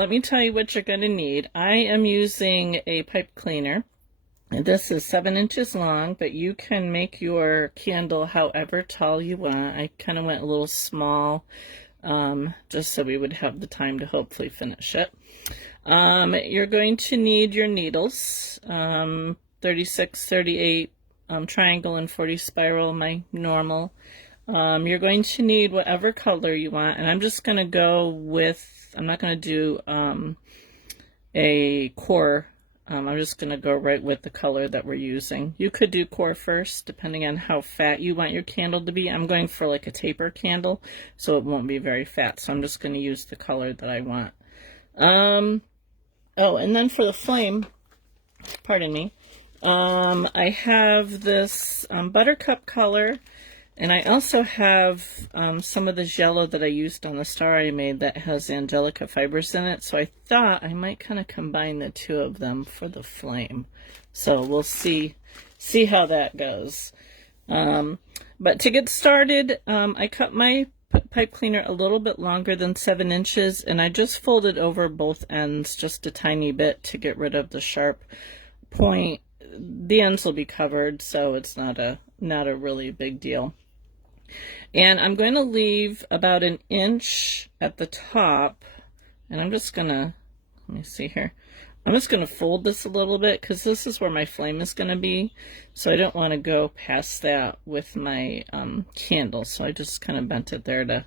let me tell you what you're going to need. I am using a pipe cleaner. And this is 7 inches long, but you can make your candle however tall you want. I kind of went a little small, just so we would have the time to hopefully finish it. You're going to need your needles, 36, 38, triangle, and 40 spiral, my normal. You're going to need whatever color you want, and I'm just going to go with, I'm not going to do a core. I'm just going to go right with the color that we're using. You could do core first, depending on how fat you want your candle to be. I'm going for like a taper candle, so it won't be very fat. So I'm just going to use the color that I want. Oh, and then for the flame, pardon me, I have this buttercup color. And I also have some of this yellow that I used on the star I made that has Angelica fibers in it. So I thought I might kind of combine the two of them for the flame. So we'll see how that goes. But to get started, I cut my pipe cleaner a little bit longer than 7 inches. And I just folded over both ends just a tiny bit to get rid of the sharp point. The ends will be covered, so it's not a really big deal. And I'm going to leave about 1 inch at the top, and I'm just gonna, let me see here, I'm just gonna fold this a little bit because this is where my flame is gonna be, so I don't want to go past that with my candle, so I just kind of bent it there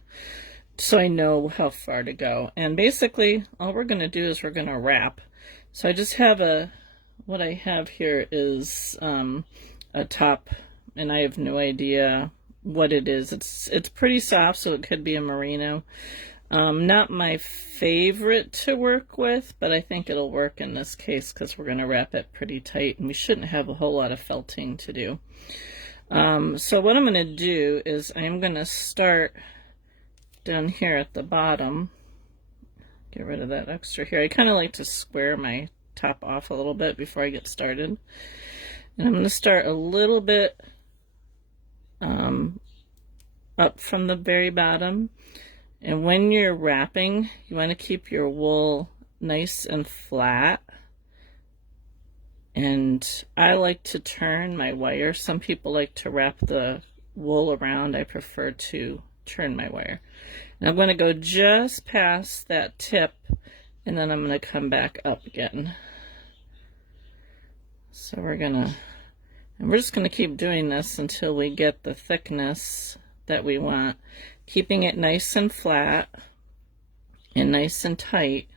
so I know how far to go. And basically all we're gonna do is we're gonna wrap. So I just have what I have here is a top, and I have no idea what it is. It's pretty soft, so it could be a merino. Not my favorite to work with, but I think it'll work in this case because we're going to wrap it pretty tight, and we shouldn't have a whole lot of felting to do. So what I'm going to do is I'm going to start down here at the bottom. Get rid of that extra here. I kind of like to square my top off a little bit before I get started. And I'm going to start a little bit up from the very bottom. And when you're wrapping, you want to keep your wool nice and flat. And I like to turn my wire. Some people like to wrap the wool around. I prefer to turn my wire. And I'm going to go just past that tip, and then I'm going to come back up again. So we're just going to keep doing this until we get the thickness that we want, keeping it nice and flat and nice and tight.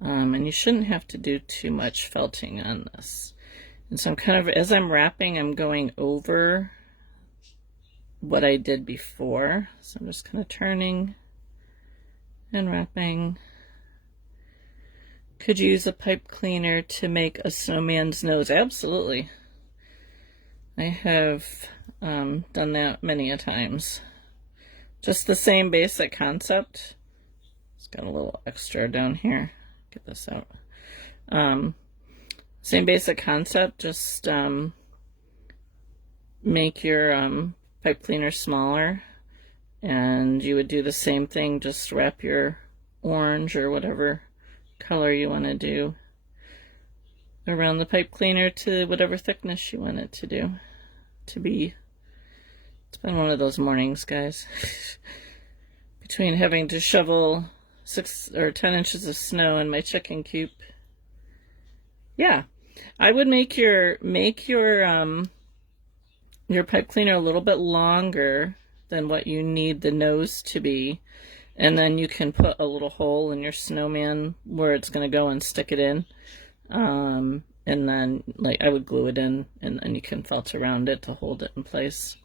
And you shouldn't have to do too much felting on this. And so I'm kind of, as I'm wrapping, I'm going over what I did before. So I'm just kind of turning and wrapping. Could you use a pipe cleaner to make a snowman's nose? Absolutely. I have done that many a times. Just the same basic concept. It's got a little extra down here. Get this out. Same basic concept, just make your pipe cleaner smaller, and you would do the same thing, just wrap your orange or whatever color you want to do around the pipe cleaner to whatever thickness you want it to be. It's been one of those mornings, guys. Between having to shovel 6 or 10 inches of snow in my chicken coop. Yeah, I would make your pipe cleaner a little bit longer than what you need the nose to be, and then you can put a little hole in your snowman where it's going to go and stick it in. And then, like, I would glue it in, and then you can felt around it to hold it in place.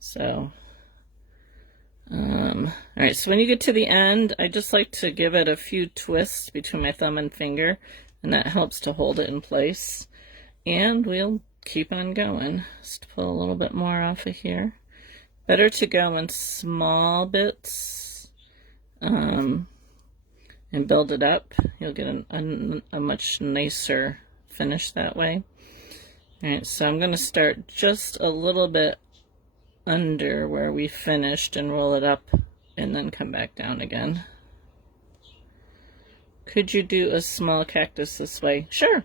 So, all right, so when you get to the end, I just like to give it a few twists between my thumb and finger, and that helps to hold it in place. And we'll keep on going. Just pull a little bit more off of here. Better to go in small bits, and build it up. You'll get a much nicer finish that way. All right, so I'm going to start just a little bit under where we finished and roll it up and then come back down again. Could you do a small cactus this way? Sure.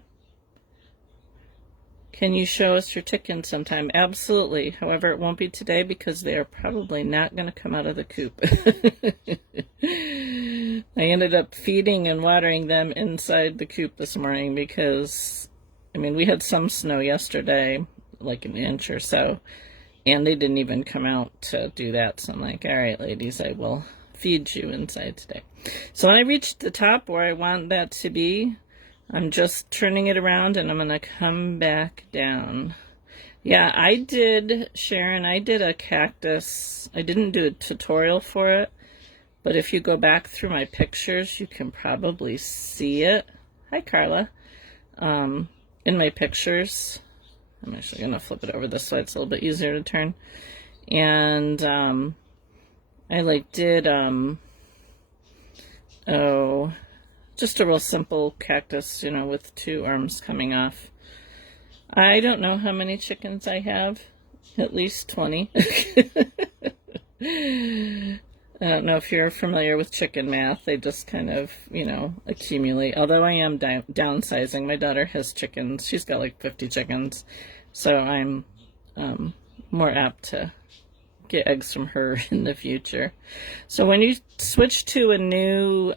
Can you show us your chickens sometime? Absolutely. However, it won't be today because they are probably not going to come out of the coop. I ended up feeding and watering them inside the coop this morning because, I mean, we had some snow yesterday, like an inch or so, and they didn't even come out to do that. So I'm like, all right, ladies, I will feed you inside today. So when I reached the top where I want that to be, I'm just turning it around and I'm going to come back down. Yeah, I did, Sharon, I did a cactus. I didn't do a tutorial for it, but if you go back through my pictures, you can probably see it. Hi, Carla. In my pictures, I'm actually going to flip it over this way. It's a little bit easier to turn. And I like did, just a real simple cactus, you know, with 2 arms coming off. I don't know how many chickens I have. At least 20. I don't know if you're familiar with chicken math. They just kind of, you know, accumulate. Although I am downsizing. My daughter has chickens. She's got like 50 chickens. So I'm more apt to get eggs from her in the future. So when you switch to a new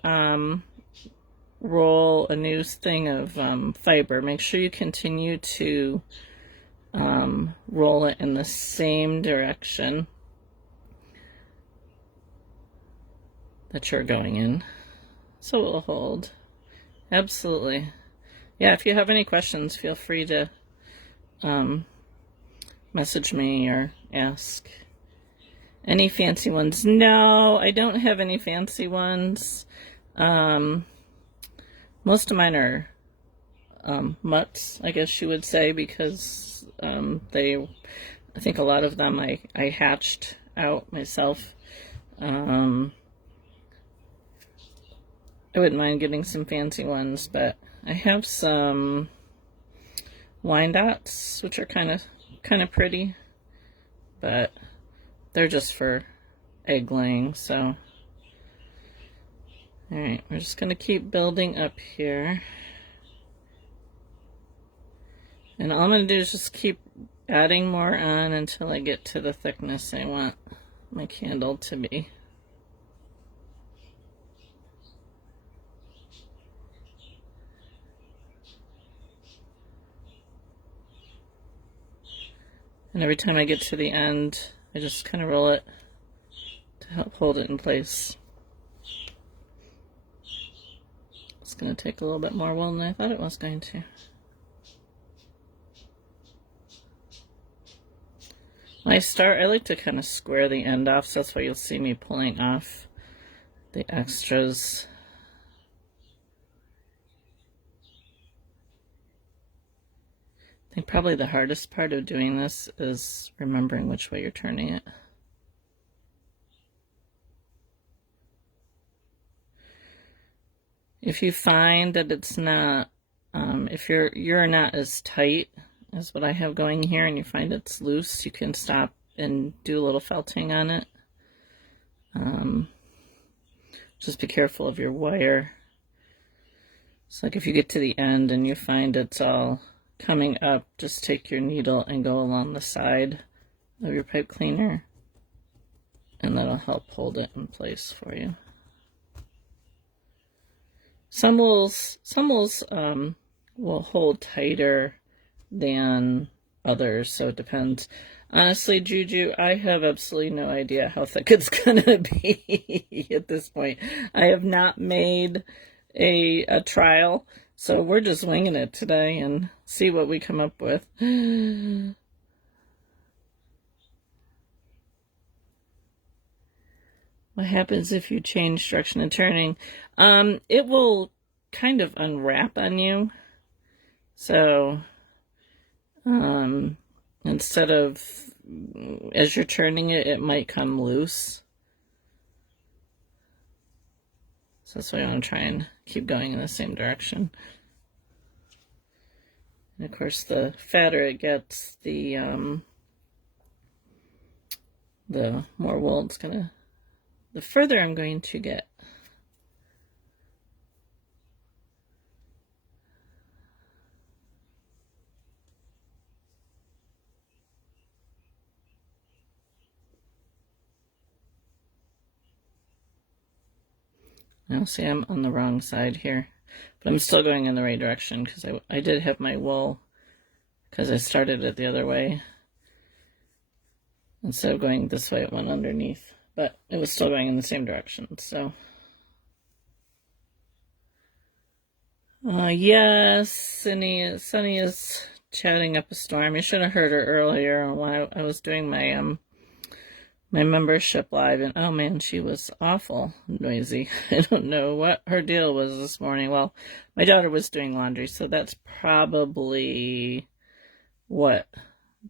roll, a new thing of fiber, make sure you continue to roll it in the same direction that you're going in, so it will hold. Absolutely. Yeah, if you have any questions, feel free to message me or ask. Any fancy ones? No, I don't have any fancy ones. Most of mine are mutts, I guess you would say, because I think a lot of them I hatched out myself. I wouldn't mind getting some fancy ones, but I have some Wyandottes, which are kind of pretty, but they're just for egg laying, so. Alright, we're just going to keep building up here. And all I'm going to do is just keep adding more on until I get to the thickness I want my candle to be. And every time I get to the end, I just kind of roll it to help hold it in place. It's going to take a little bit more wool than I thought it was going to. When I start, I like to kind of square the end off, so that's why you'll see me pulling off the extras. I think probably the hardest part of doing this is remembering which way you're turning it. If you find that it's not, if you're not as tight as what I have going here and you find it's loose, you can stop and do a little felting on it. Just be careful of your wire. It's like if you get to the end and you find it's all coming up, just take your needle and go along the side of your pipe cleaner, and that'll help hold it in place for you. Some wools will hold tighter than others, so it depends. Honestly, Juju, I have absolutely no idea how thick it's gonna be at this point. I have not made a trial, so we're just winging it today and see what we come up with. What happens if you change direction and turning? It will kind of unwrap on you. So, instead of, as you're turning it, it might come loose. So that's why I want to try and keep going in the same direction. And of course, the fatter it gets, the more wool it's gonna, the further I'm going to get. Now see, I'm on the wrong side here, but I'm still going in the right direction because I did have my wool, because I started it the other way. Instead of going this way, it went underneath, but it was still going in the same direction, so. Yes, Sunny is chatting up a storm. You should have heard her earlier when I was doing my my membership live, and oh man, she was awful noisy. I don't know what her deal was this morning. Well, my daughter was doing laundry, so that's probably what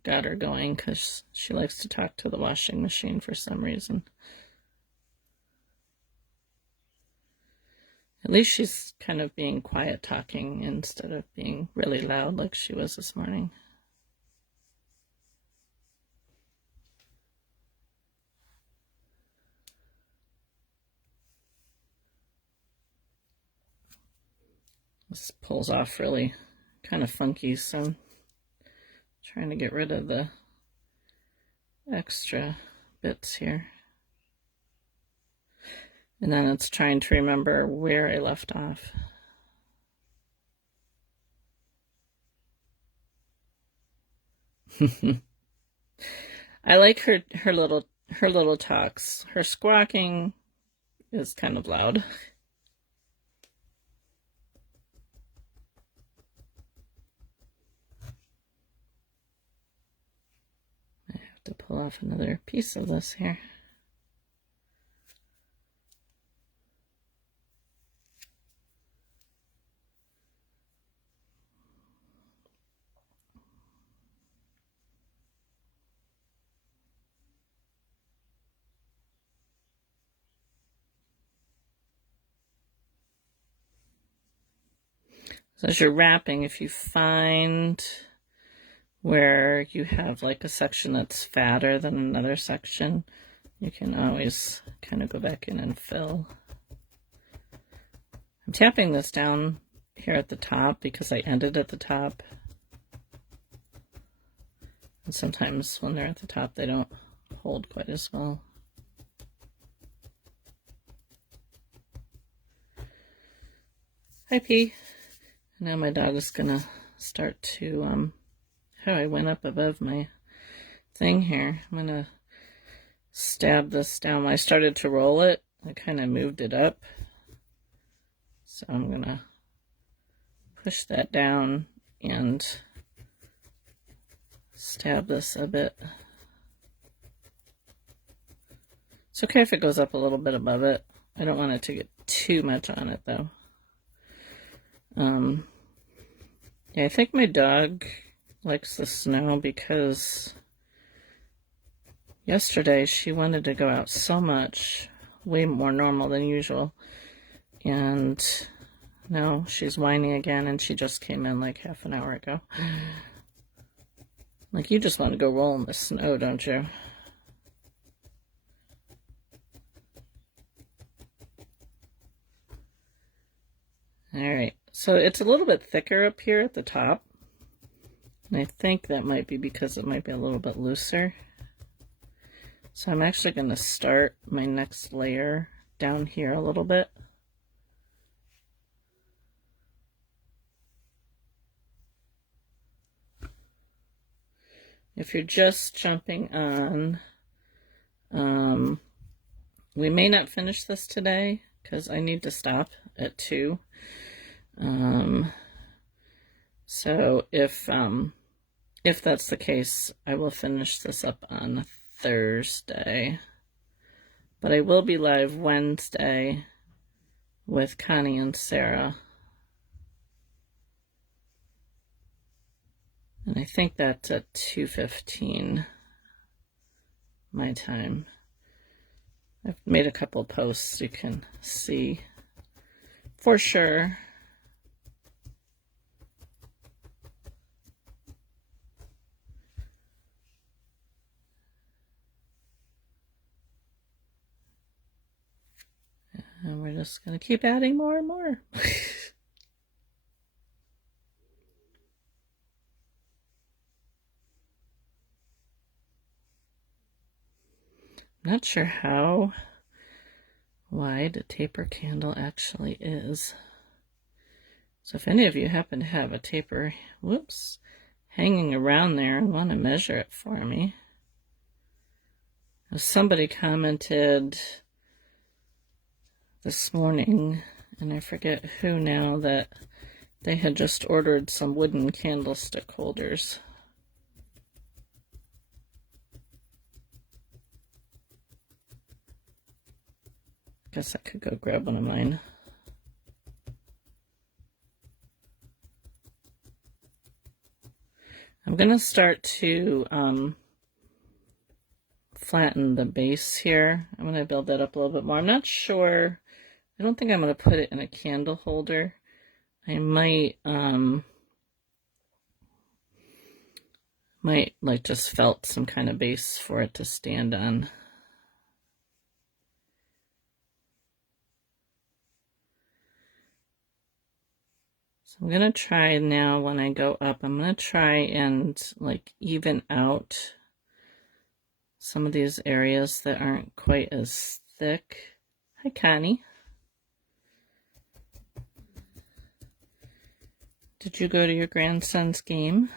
got her going, because she likes to talk to the washing machine for some reason. At least she's kind of being quiet talking instead of being really loud like she was this morning. This pulls off really kind of funky, so I'm trying to get rid of the extra bits here. And then it's trying to remember where I left off. I like her little talks. Her squawking is kind of loud. I have to pull off another piece of this here. So as you're wrapping, if you find where you have like a section that's fatter than another section, you can always kind of go back in and fill. I'm tapping this down here at the top because I ended at the top. And sometimes when they're at the top, they don't hold quite as well. Hi, P. Now my dog is gonna start to, oh, I went up above my thing here. I'm gonna stab this down. When I started to roll it, I kind of moved it up. So I'm gonna push that down and stab this a bit. It's okay if it goes up a little bit above it. I don't want it to get too much on it though. Yeah, I think my dog likes the snow because yesterday she wanted to go out so much, way more normal than usual, and now she's whining again, and she just came in like half an hour ago. Like, you just want to go roll in the snow, don't you? Alright, so it's a little bit thicker up here at the top. And I think that might be because it might be a little bit looser. So I'm actually going to start my next layer down here a little bit. If you're just jumping on, we may not finish this today because I need to stop at 2. So if that's the case, I will finish this up on Thursday. But I will be live Wednesday with Connie and Sarah. And I think that's at 2:15 my time. I've made a couple posts you can see for sure. And we're just going to keep adding more and more. I'm not sure how wide a taper candle actually is. So if any of you happen to have a taper, whoops, hanging around there and want to measure it for me. Somebody commented this morning, and I forget who now, that they had just ordered some wooden candlestick holders. Guess I could go grab one of mine. I'm going to start to flatten the base here. I'm going to build that up a little bit more. I'm not sure. I don't think I'm going to put it in a candle holder. I might like just felt some kind of base for it to stand on. So I'm going to try now, when I go up, I'm going to try and like even out some of these areas that aren't quite as thick. Hi, Connie. Did you go to your grandson's game?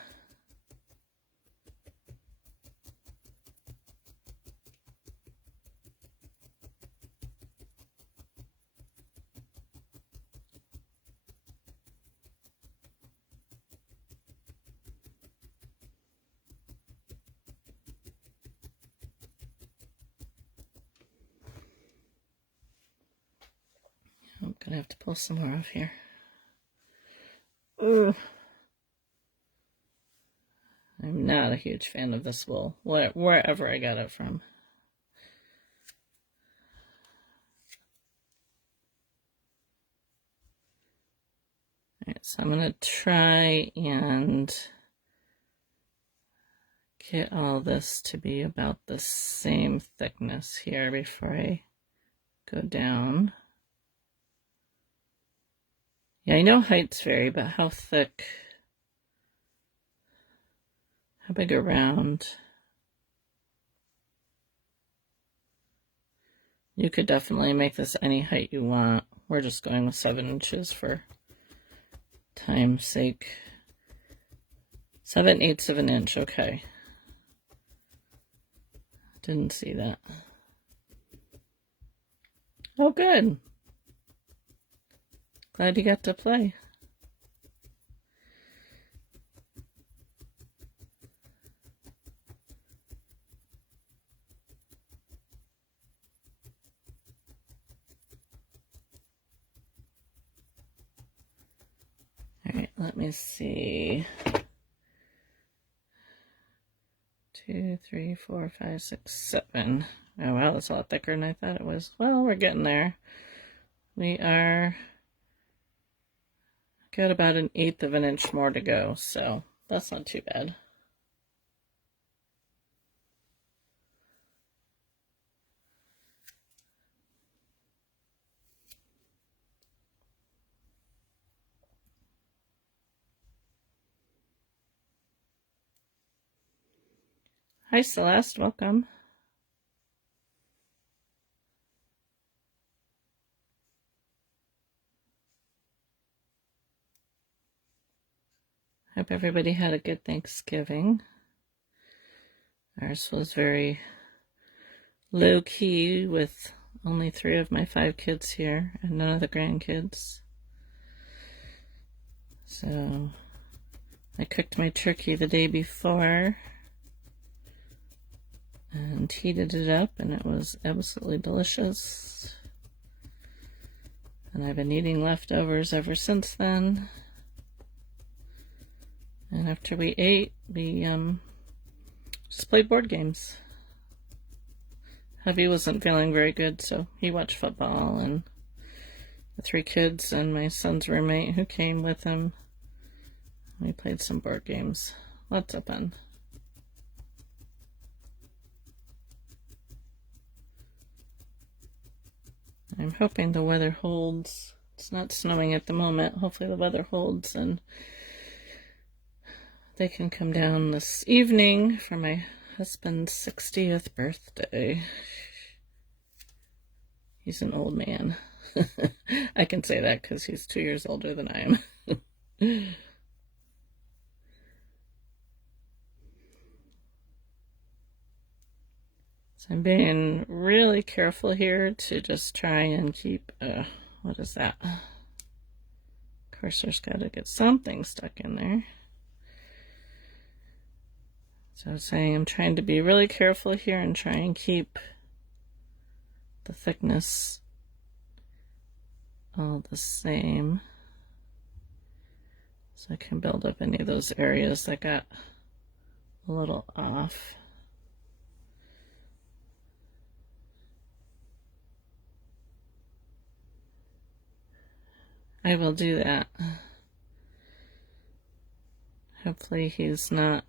I'm gonna have to pull some more off here. Ugh. I'm not a huge fan of this wool, wherever I got it from. Alright, so I'm gonna try and get all this to be about the same thickness here before I go down. Yeah, I know heights vary, but how thick, how big around? You could definitely make this any height you want. We're just going with 7 inches for time's sake. 7/8 of an inch, okay. Didn't see that. Oh, good. Glad you got to play. All right, let me see. 2, 3, 4, 5, 6, 7. Oh, wow, that's a lot thicker than I thought it was. Well, we're getting there. We are got about 1/8 of an inch more to go, so that's not too bad. Hi, Celeste, welcome. Hope everybody had a good Thanksgiving. Ours was very low-key with only 3 of my 5 kids here and none of the grandkids. So I cooked my turkey the day before and heated it up, and it was absolutely delicious. And I've been eating leftovers ever since then. And after we ate, we just played board games. Hubby wasn't feeling very good, so he watched football, and the 3 kids and my son's roommate who came with him, we played some board games. Lots of fun. I'm hoping the weather holds. It's not snowing at the moment. Hopefully the weather holds and they can come down this evening for my husband's 60th birthday. He's an old man. I can say that because he's 2 years older than I am. So I'm being really careful here to just try and keep, what is that? Cursor's got to get something stuck in there. So I was saying I'm trying to be really careful here and try and keep the thickness all the same, so I can build up any of those areas that got a little off. I will do that. Hopefully he's not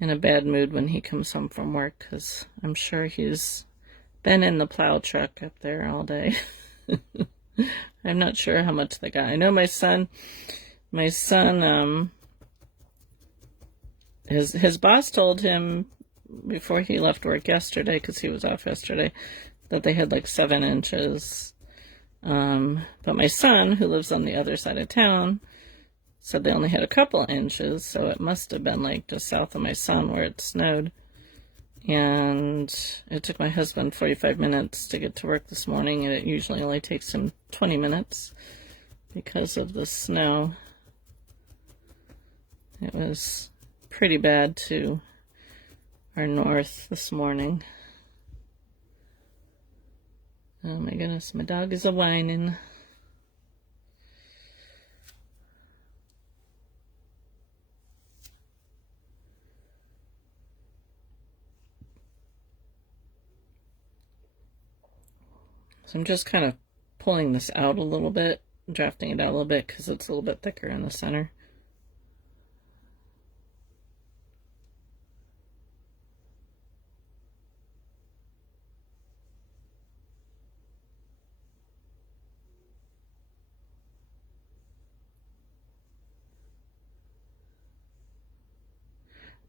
in a bad mood when he comes home from work, because I'm sure he's been in the plow truck up there all day. I'm not sure how much they got. I know my son, his boss told him before he left work yesterday, because he was off yesterday, that they had like 7 inches. But my son, who lives on the other side of town, said they only had a couple inches, so it must have been like just south of my son where it snowed. And it took my husband 45 minutes to get to work this morning, and it usually only takes him 20 minutes because of the snow. It was pretty bad to our north this morning. Oh my goodness, my dog is a-whining. So I'm just kind of pulling this out a little bit, drafting it out a little bit because it's a little bit thicker in the center.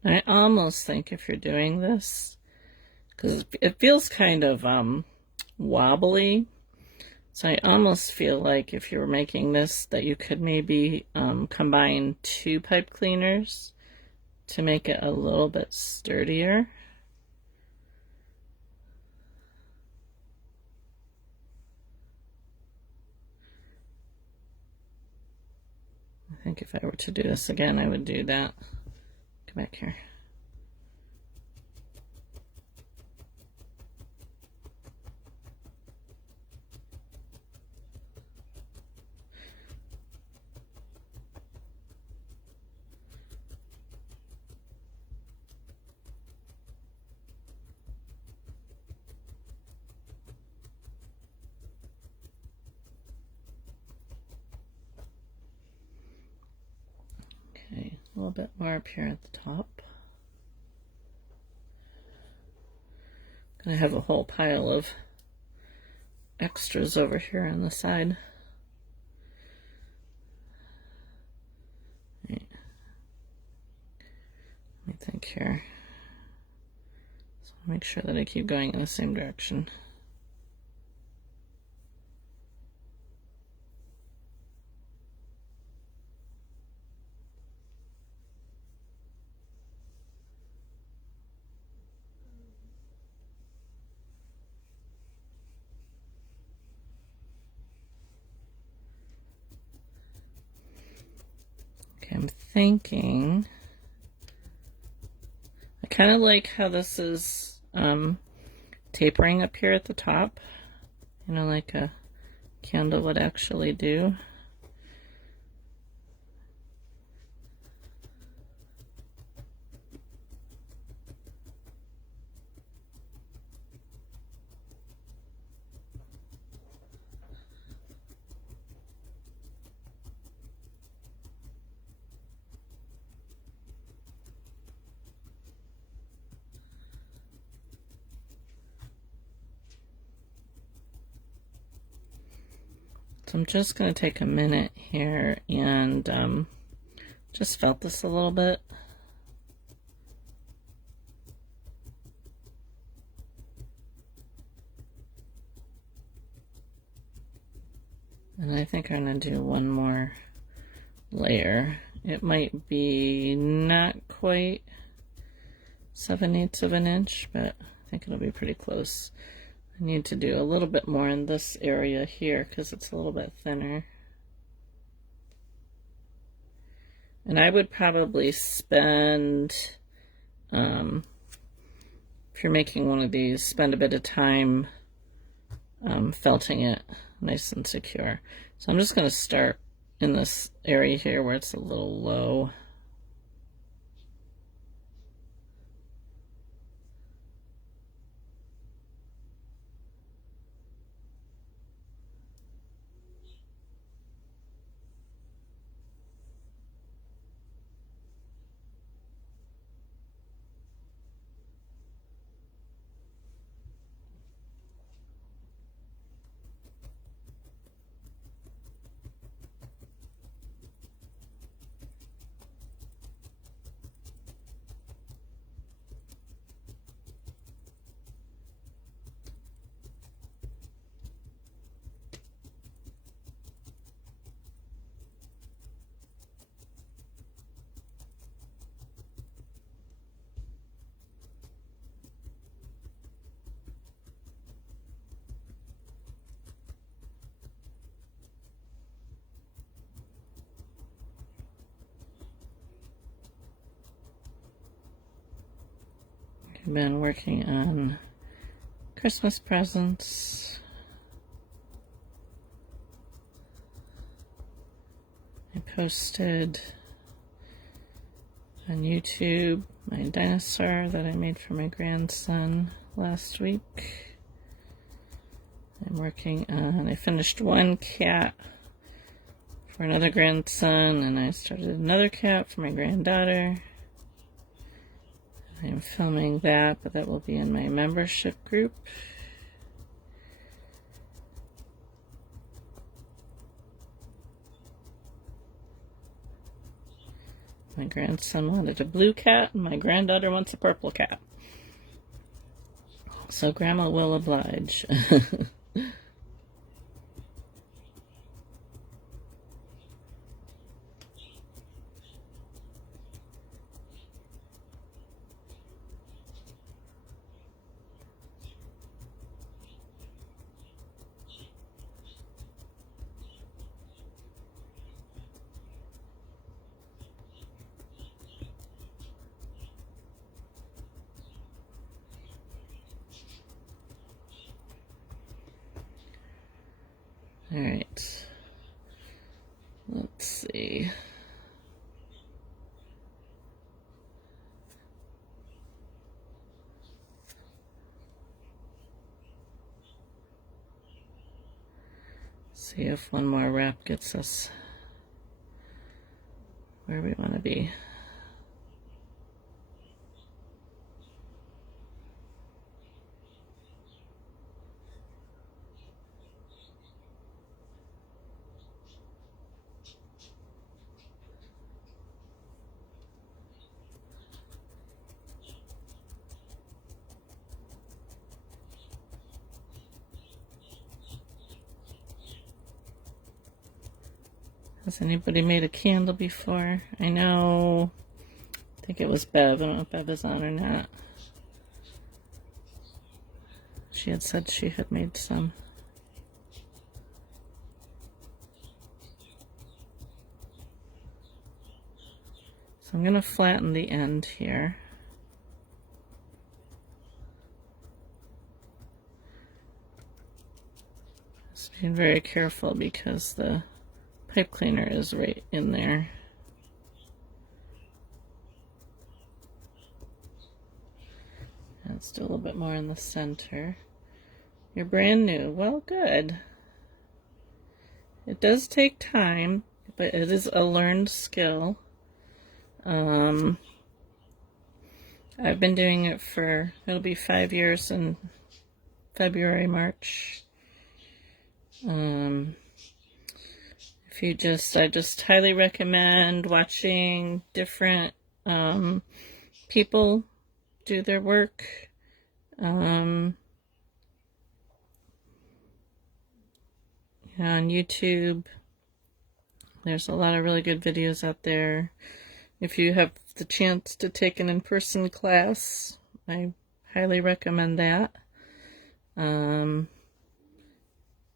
I almost think if you're doing this, because it feels kind of wobbly, so I almost feel like if you were making this that you could maybe combine 2 pipe cleaners to make it a little bit sturdier. I think if I were to do this again, I would do that. Come back here. Okay, a little bit more up here at the top. I have a whole pile of extras over here on the side. Right. Let me think here. So make sure that I keep going in the same direction. I'm thinking, I kind of like how this is tapering up here at the top, you know, like a candle would actually do. So I'm just going to take a minute here and just felt this a little bit. And I think I'm going to do one more layer. It might be not quite 7/8 of an inch, but I think it'll be pretty close. I need to do a little bit more in this area here because it's a little bit thinner. And I would probably spend, if you're making one of these, spend a bit of time felting it nice and secure. So I'm just going to start in this area here where it's a little low. I've been working on Christmas presents. I posted on YouTube my dinosaur that I made for my grandson last week. I'm working on, I finished one cat for another grandson, and I started another cat for my granddaughter. I'm filming that, but that will be in my membership group. My grandson wanted a blue cat, and my granddaughter wants a purple cat. So Grandma will oblige. All right, let's see. See if one more wrap gets us where we want to be. Has anybody made a candle before? I know, I think it was Bev. I don't know if Bev is on or not. She had said she had made some. So I'm going to flatten the end here. Just being very careful because the pipe cleaner is right in there. Let's do a little bit more in the center. You're brand new. Well, good. It does take time, but it is a learned skill. I've been doing it for, it'll be 5 years in February, March. I just highly recommend watching different people do their work. on YouTube. There's a lot of really good videos out there. If you have the chance to take an in-person class, I highly recommend that.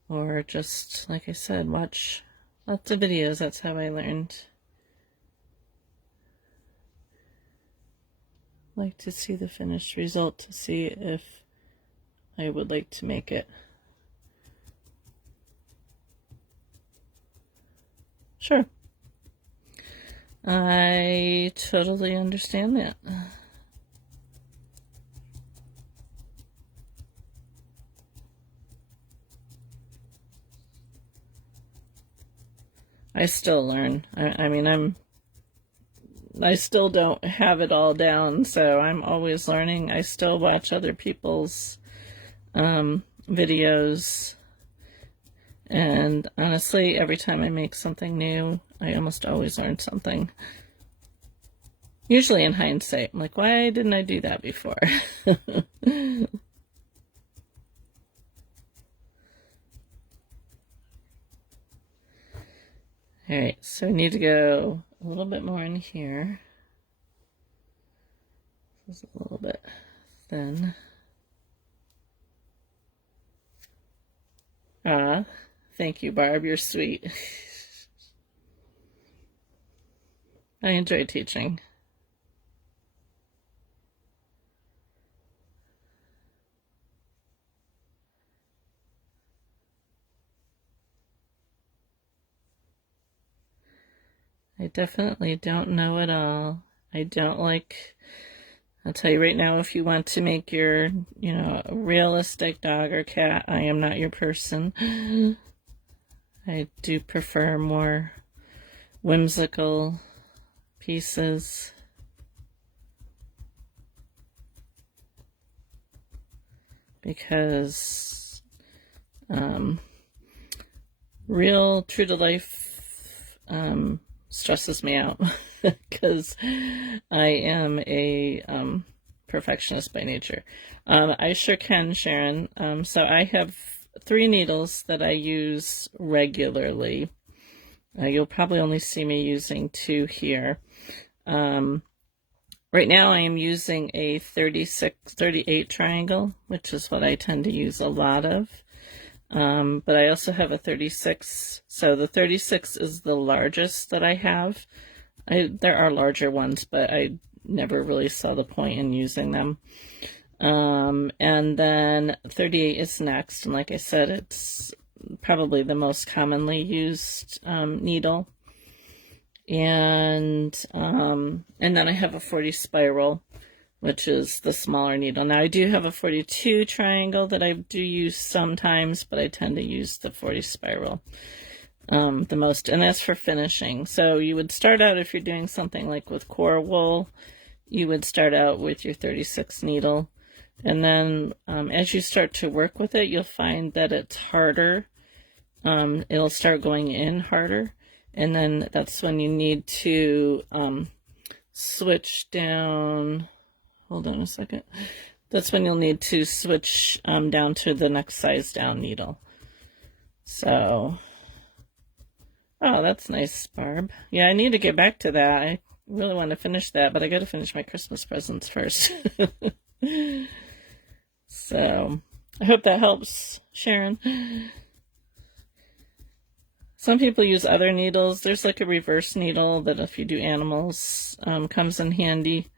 Or just, like I said, watch lots of videos. That's how I learned. I like to see the finished result to see if I would like to make it. Sure. I totally understand that. I still learn. I mean, I still don't have it all down, so I'm always learning. I still watch other people's videos, and honestly, every time I make something new, I almost always learn something. Usually in hindsight, I'm like, why didn't I do that before? Alright, so I need to go a little bit more in here. This is a little bit thin. Ah, thank you, Barb. You're sweet. I enjoy teaching. I definitely don't know it all. I don't like, I'll tell you right now, if you want to make your, a realistic dog or cat, I am not your person. I do prefer more whimsical pieces. Because real true to life stresses me out because I am a perfectionist by nature. I sure can, Sharon. So I have 3 needles that I use regularly. You'll probably only see me using 2 here. Right now I am using a 38 triangle, which is what I tend to use a lot of. But I also have a 36. So the 36 is the largest that I have. There are larger ones, but I never really saw the point in using them. And then 38 is next. And like I said, it's probably the most commonly used needle. And then I have a 40 spiral, which is the smaller needle. Now I do have a 42 triangle that I do use sometimes, but I tend to use the 40 spiral the most, and that's for finishing. So you would start out, if you're doing something like with core wool, you would start out with your 36 needle, and then as you start to work with it, you'll find that it's harder. It'll start going in harder, and then that's when you need to switch down. Hold on a second. That's when you'll need to switch down to the next size down needle. So, oh, that's nice, Barb. Yeah, I need to get back to that. I really want to finish that, but I got to finish my Christmas presents first. So, I hope that helps, Sharon. Some people use other needles. There's like a reverse needle that if you do animals comes in handy.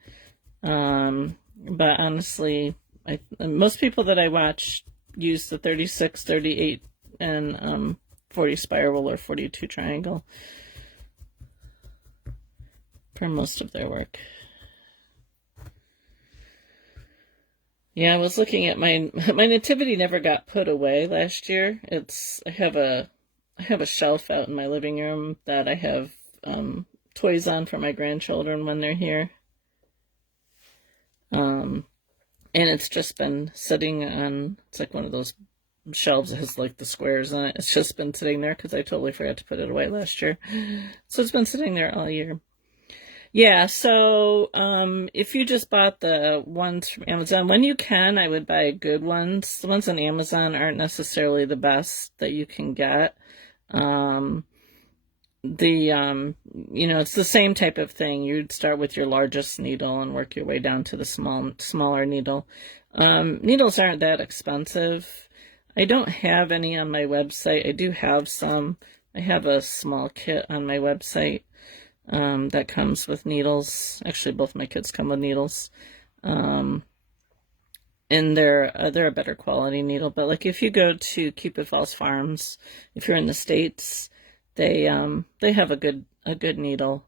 But honestly, most people that I watch use the 36, 38, and 40 spiral or 42 triangle for most of their work. Yeah, I was looking at my nativity never got put away last year. I have a shelf out in my living room that I have toys on for my grandchildren when they're here. And it's just been sitting on, it's like one of those shelves that has like the squares on it. It's just been sitting there because I totally forgot to put it away last year. So it's been sitting there all year. Yeah, so if you just bought the ones from Amazon, when you can, I would buy good ones. The ones on Amazon aren't necessarily the best that you can get. Um, it's the same type of thing. You'd start with your largest needle and work your way down to the smaller needle. Needles aren't that expensive. I don't have any on my website. I do have some. I have a small kit on my website that comes with needles. Actually, both my kids come with needles. Um, and they're a better quality needle. But like if you go to Cupid Falls Farms, if you're in the States, they have a good needle.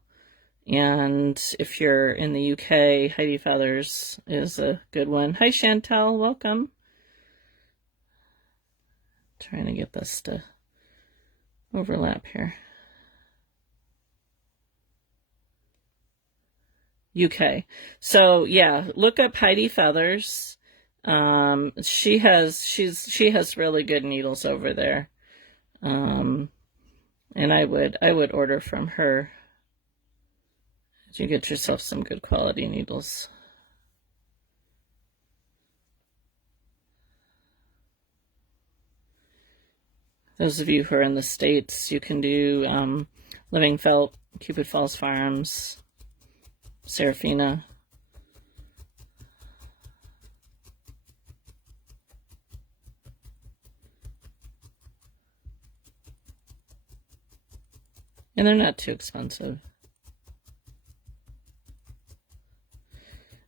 And if you're in the UK, Heidi Feathers is a good one. Hi Chantel, welcome. Trying to get this to overlap here. UK. So yeah, look up Heidi Feathers. She has really good needles over there. And I would order from her. You get yourself some good quality needles. Those of you who are in the States, you can do Living Felt, Cupid Falls Farms, Serafina. And they're not too expensive.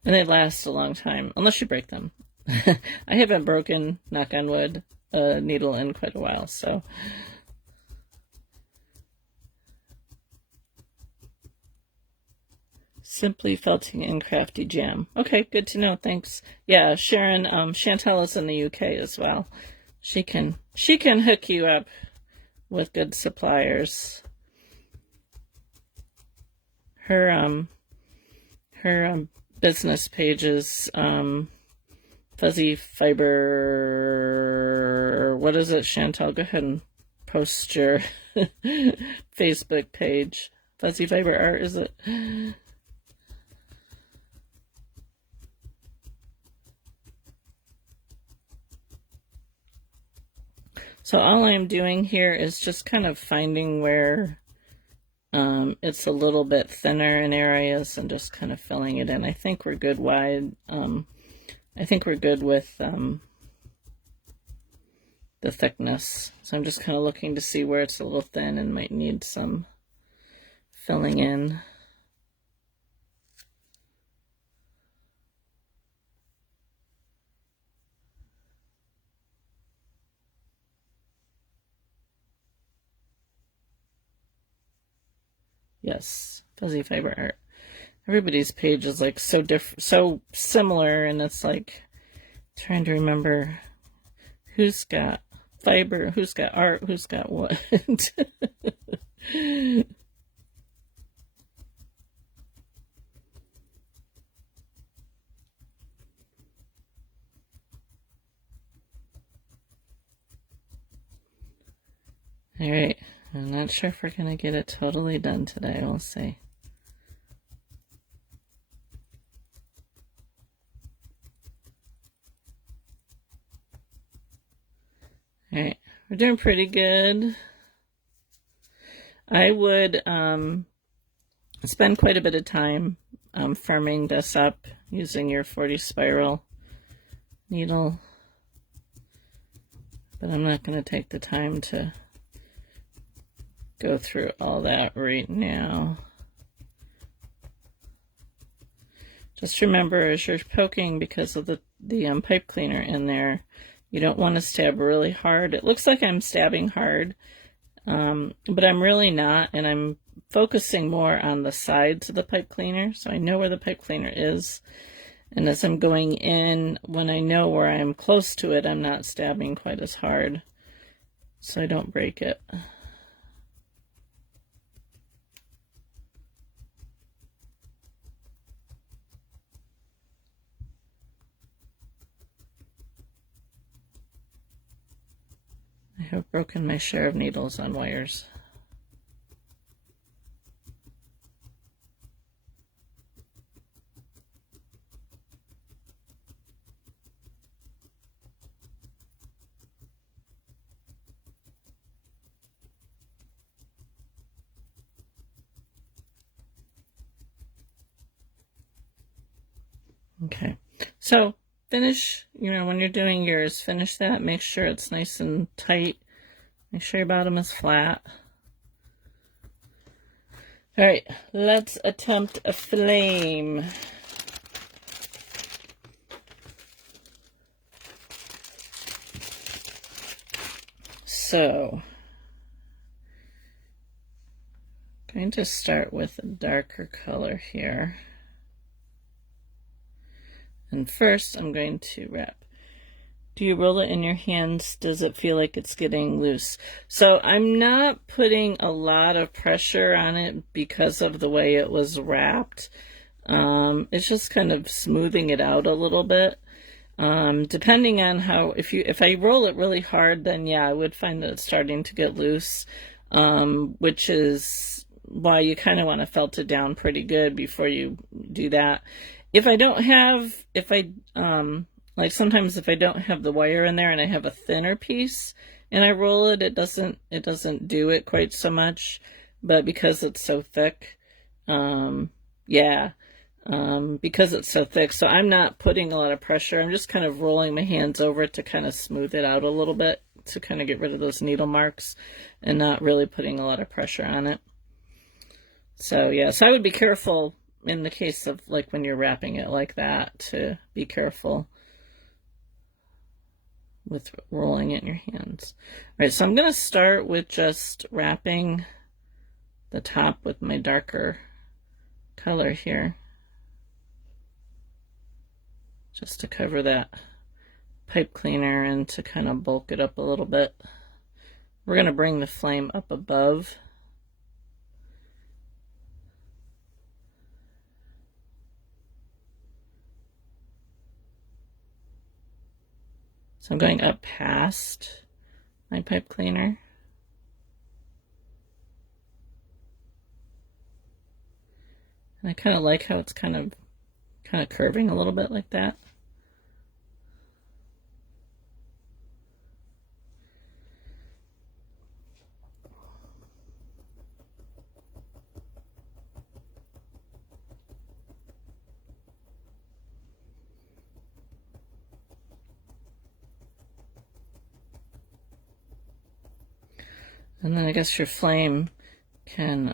And they last a long time, unless you break them. I haven't broken, knock on wood, a needle in quite a while, so. Simply Felting and Crafty Jam. Okay, good to know, thanks. Yeah, Sharon, Chantel is in the UK as well. She can hook you up with good suppliers. Her business page is Fuzzy Fiber. What is it, Chantel? Go ahead and post your Facebook page. Fuzzy Fiber Art, is it? So all I'm doing here is just kind of finding where it's a little bit thinner in areas and just kind of filling it in. I think we're good wide. I think we're good with the thickness. So I'm just kind of looking to see where it's a little thin and might need some filling in. Yes, Fuzzy Fiber Art. Everybody's page is like so different, so similar, and it's like trying to remember who's got fiber, who's got art, who's got what. All right, I'm not sure if we're gonna get it totally done today. We'll see. All right, we're doing pretty good. I would spend quite a bit of time firming this up using your 40 spiral needle, but I'm not going to take the time to go through all that right now. Just remember, as you're poking, because of the pipe cleaner in there, you don't want to stab really hard. It looks like I'm stabbing hard, but I'm really not, and I'm focusing more on the sides of the pipe cleaner, so I know where the pipe cleaner is. And as I'm going in, when I know where I'm close to it, I'm not stabbing quite as hard, so I don't break it. I have broken my share of needles on wires. Okay, so finish, when you're doing yours, finish that. Make sure it's nice and tight. Make sure your bottom is flat. All right, let's attempt a flame. So, I'm going to start with a darker color here. And first, I'm going to wrap. Do you roll it in your hands? Does it feel like it's getting loose? So I'm not putting a lot of pressure on it because of the way it was wrapped. It's just kind of smoothing it out a little bit. Depending on how, if I roll it really hard, then yeah, I would find that it's starting to get loose, which is why you kind of want to felt it down pretty good before you do that. Like sometimes if I don't have the wire in there and I have a thinner piece and I roll it, it doesn't do it quite so much. But because it's so thick, because it's so thick, so I'm not putting a lot of pressure. I'm just kind of rolling my hands over it to kind of smooth it out a little bit, to kind of get rid of those needle marks, and not really putting a lot of pressure on it. So yeah, so I would be careful in the case of like when you're wrapping it like that, to be careful with rolling it in your hands. All right, so I'm going to start with just wrapping the top with my darker color here, just to cover that pipe cleaner and to kind of bulk it up a little bit. We're going to bring the flame up above. So I'm going up past my pipe cleaner. And I kind of like how it's kind of curving a little bit like that. And then I guess your flame can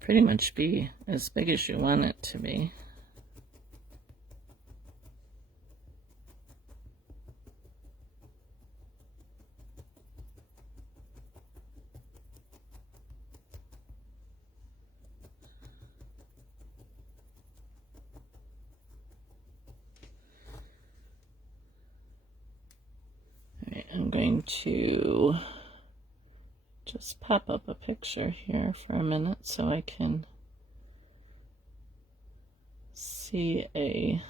pretty much be as big as you want it to be. I'm going to just pop up a picture here for a minute so I can see a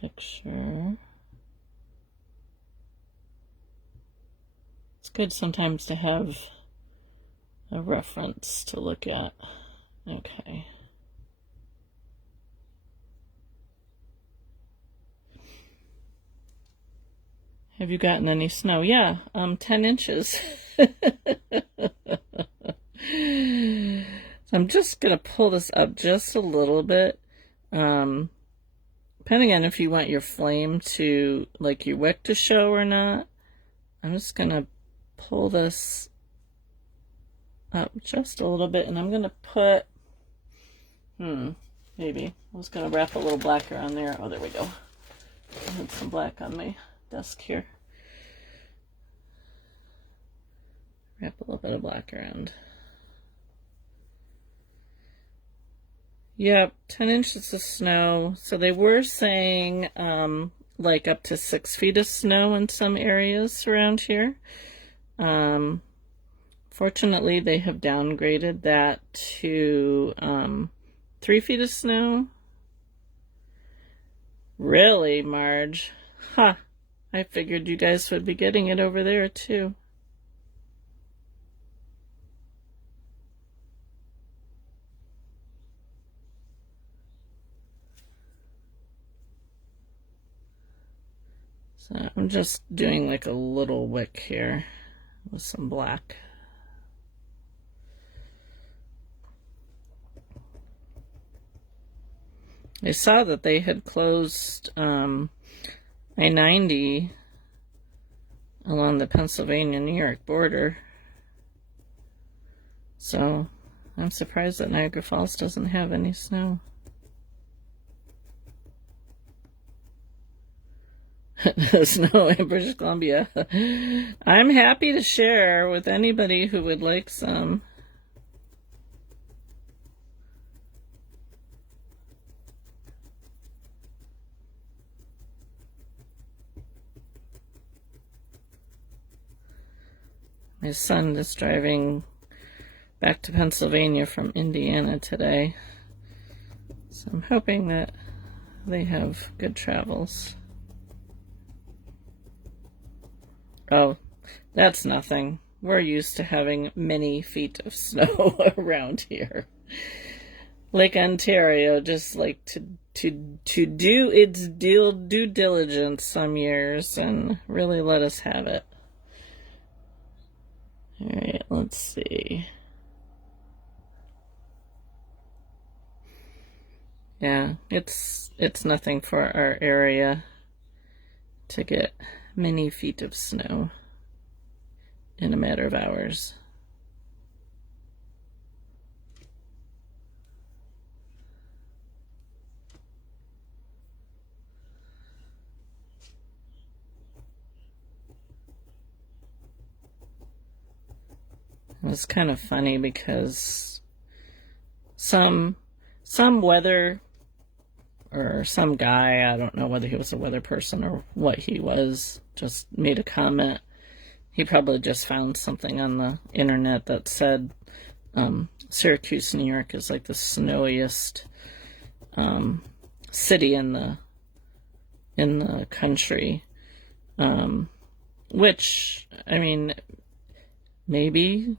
picture. It's good sometimes to have a reference to look at. Okay. Have you gotten any snow? Yeah, 10 inches. So I'm just going to pull this up just a little bit. Depending on if you want your flame to, like your wick to show or not, I'm just going to pull this up just a little bit, and I'm going to put, maybe. I was going to wrap a little black around there. Oh, there we go. I had some black on my desk here. Wrap a little bit of black around. Yep, 10 inches of snow. So they were saying like up to 6 feet of snow in some areas around here. Fortunately, they have downgraded that to 3 feet of snow. Really, Marge? Huh. I figured you guys would be getting it over there, too. So I'm just doing like a little wick here with some black. I saw that they had closed I-90 along the Pennsylvania-New York border. So I'm surprised that Niagara Falls doesn't have any snow. Snow in British Columbia. I'm happy to share with anybody who would like some. My son is driving back to Pennsylvania from Indiana today, so I'm hoping that they have good travels. Oh, that's nothing. We're used to having many feet of snow around here. Lake Ontario just like to do its due diligence some years and really let us have it. All right, let's see. Yeah, it's nothing for our area to get many feet of snow in a matter of hours. It's kind of funny because some weather or some guy, I don't know whether he was a weather person or what he was, just made a comment. He probably just found something on the internet that said Syracuse, New York is like the snowiest city in the country. Which, I mean, maybe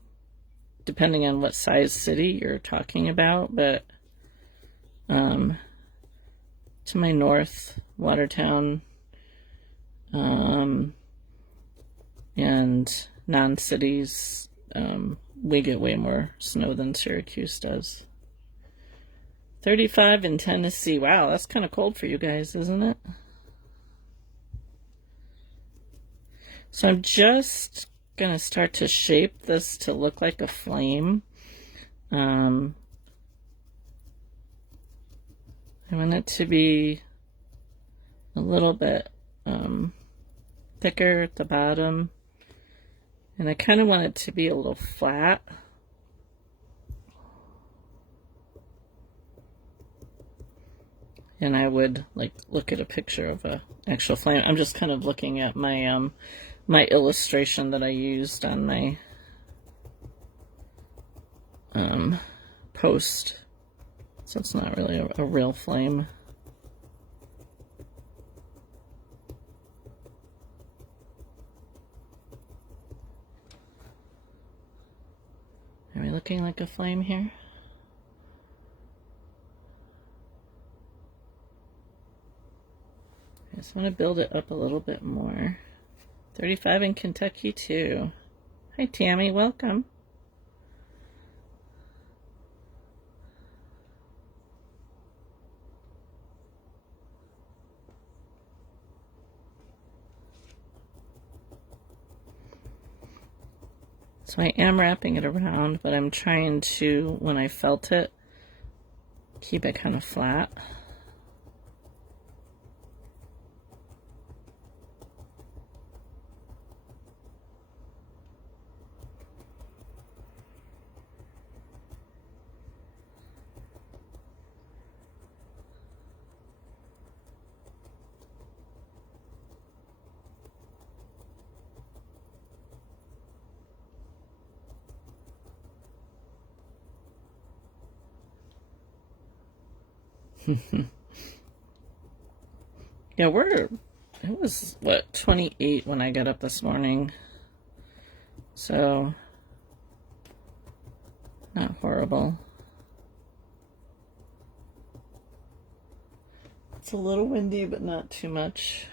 depending on what size city you're talking about, but to my north, Watertown, and non-cities, we get way more snow than Syracuse does. 35 in Tennessee. Wow, that's kind of cold for you guys, isn't it? So I'm just going to start to shape this to look like a flame. I want it to be a little bit thicker at the bottom, and I kind of want it to be a little flat. And I would like look at a picture of a actual flame. I'm just kind of looking at my my illustration that I used on my post. So it's not really a real flame. Are we looking like a flame here? I just want to build it up a little bit more. 35 in Kentucky too. Hi Tammy, welcome. So I am wrapping it around, but I'm trying to, when I felt it, keep it kind of flat. Yeah, it was, what, 28 when I got up this morning. So, not horrible. It's a little windy, but not too much.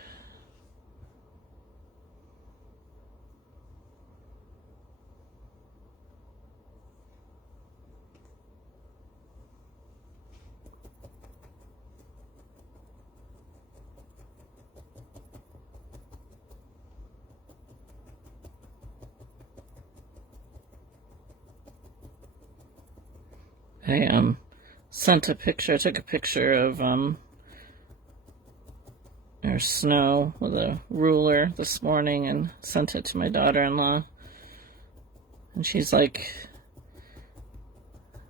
I sent a picture, I took a picture of our snow with a ruler this morning and sent it to my daughter-in-law. And she's like,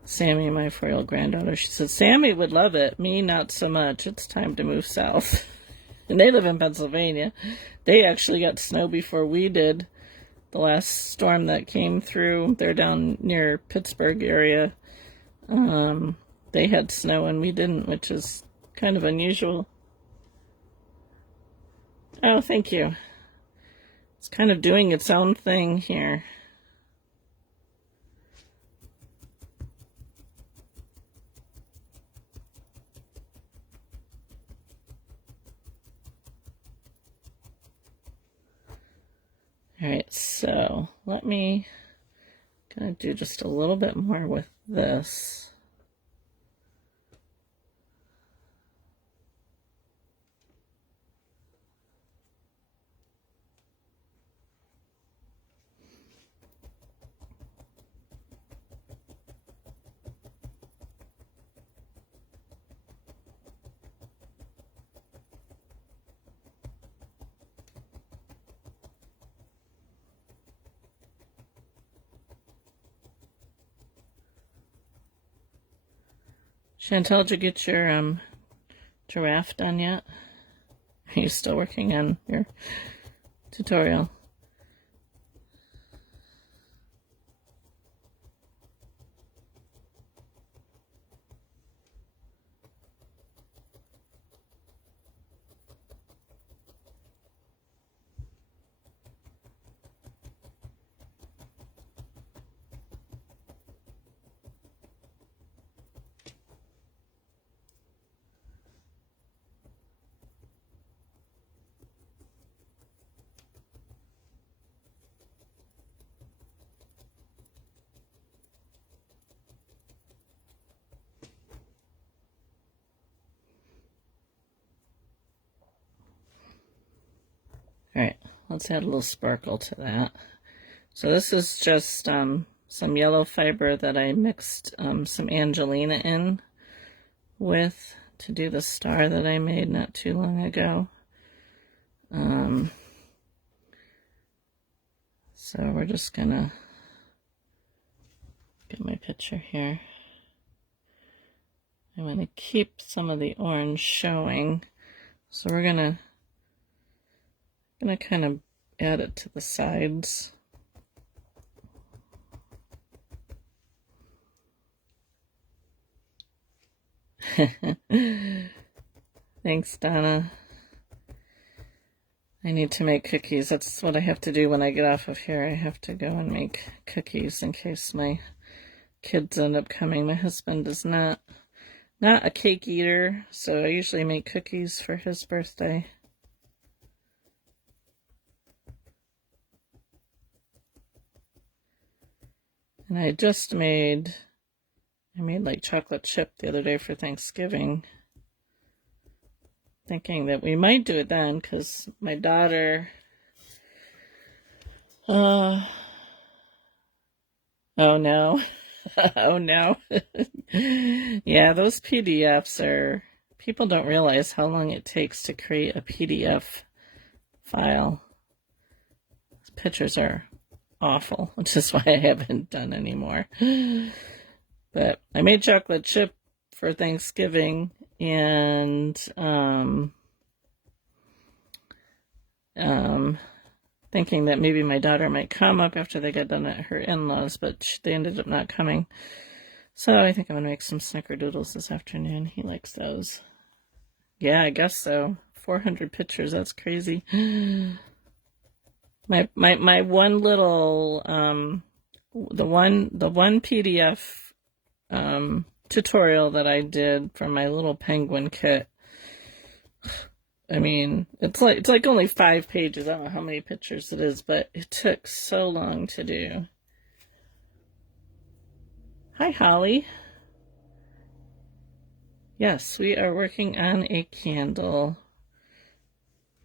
Sammy, my 4-year-old granddaughter, she said, Sammy would love it. Me, not so much. It's time to move south. And they live in Pennsylvania. They actually got snow before we did. The last storm that came through, they're down near Pittsburgh area. They had snow and we didn't, which is kind of unusual. Oh, thank you. It's kind of doing its own thing here. All right, so gonna do just a little bit more with this. Chantel, did you get your giraffe done yet? Are you still working on your tutorial? All right, let's add a little sparkle to that. So this is just some yellow fiber that I mixed some Angelina in with to do the star that I made not too long ago. So we're just gonna get my picture here. I want to keep some of the orange showing, so we're gonna kind of add it to the sides. Thanks, Donna. I need to make cookies. That's what I have to do when I get off of here. I have to go and make cookies in case my kids end up coming. My husband is not a cake eater, so I usually make cookies for his birthday. And I made like chocolate chip the other day for Thanksgiving, thinking that we might do it then, because my daughter, oh no, oh no. Yeah, those PDFs people don't realize how long it takes to create a PDF file. Pictures are awful, which is why I haven't done anymore. But I made chocolate chip for Thanksgiving, and thinking that maybe my daughter might come up after they got done at her in-laws, but they ended up not coming. So I think I'm gonna make some snickerdoodles this afternoon. He likes those. Yeah, I guess so. 400 pictures, that's crazy. My one little the one PDF tutorial that I did for my little penguin kit. I mean, it's like only 5 pages. I don't know how many pictures it is, but it took so long to do. Hi, Holly. Yes, we are working on a candle.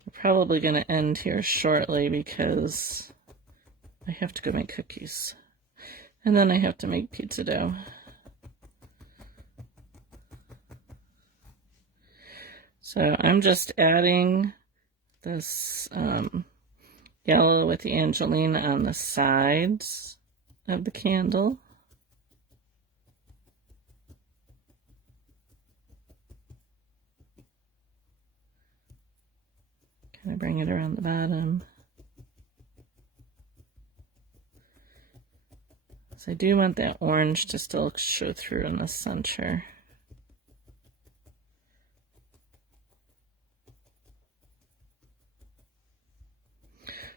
We're probably going to end here shortly because I have to go make cookies. And then I have to make pizza dough. So I'm just adding this yellow with the Angelina on the sides of the candle. Kind of bring it around the bottom. So I do want that orange to still show through in the center.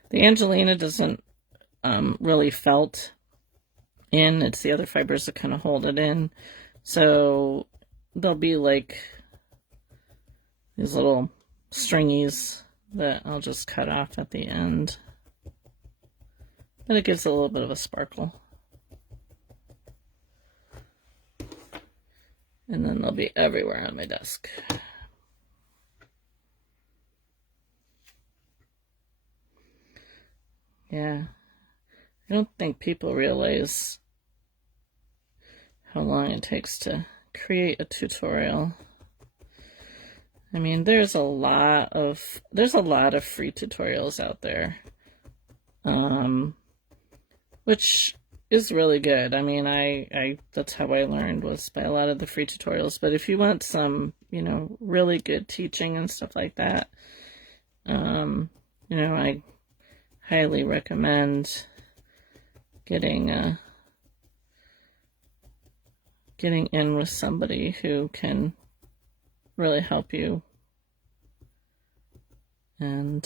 The Angelina doesn't really felt in. It's the other fibers that kind of hold it in. So there'll be like these little stringies that I'll just cut off at the end. But it gives a little bit of a sparkle. And then they'll be everywhere on my desk. Yeah, I don't think people realize how long it takes to create a tutorial. I mean, there's a lot of free tutorials out there, which is really good. I mean, I that's how I learned, was by a lot of the free tutorials. But if you want some, really good teaching and stuff like that, I highly recommend getting in with somebody who can really help you, and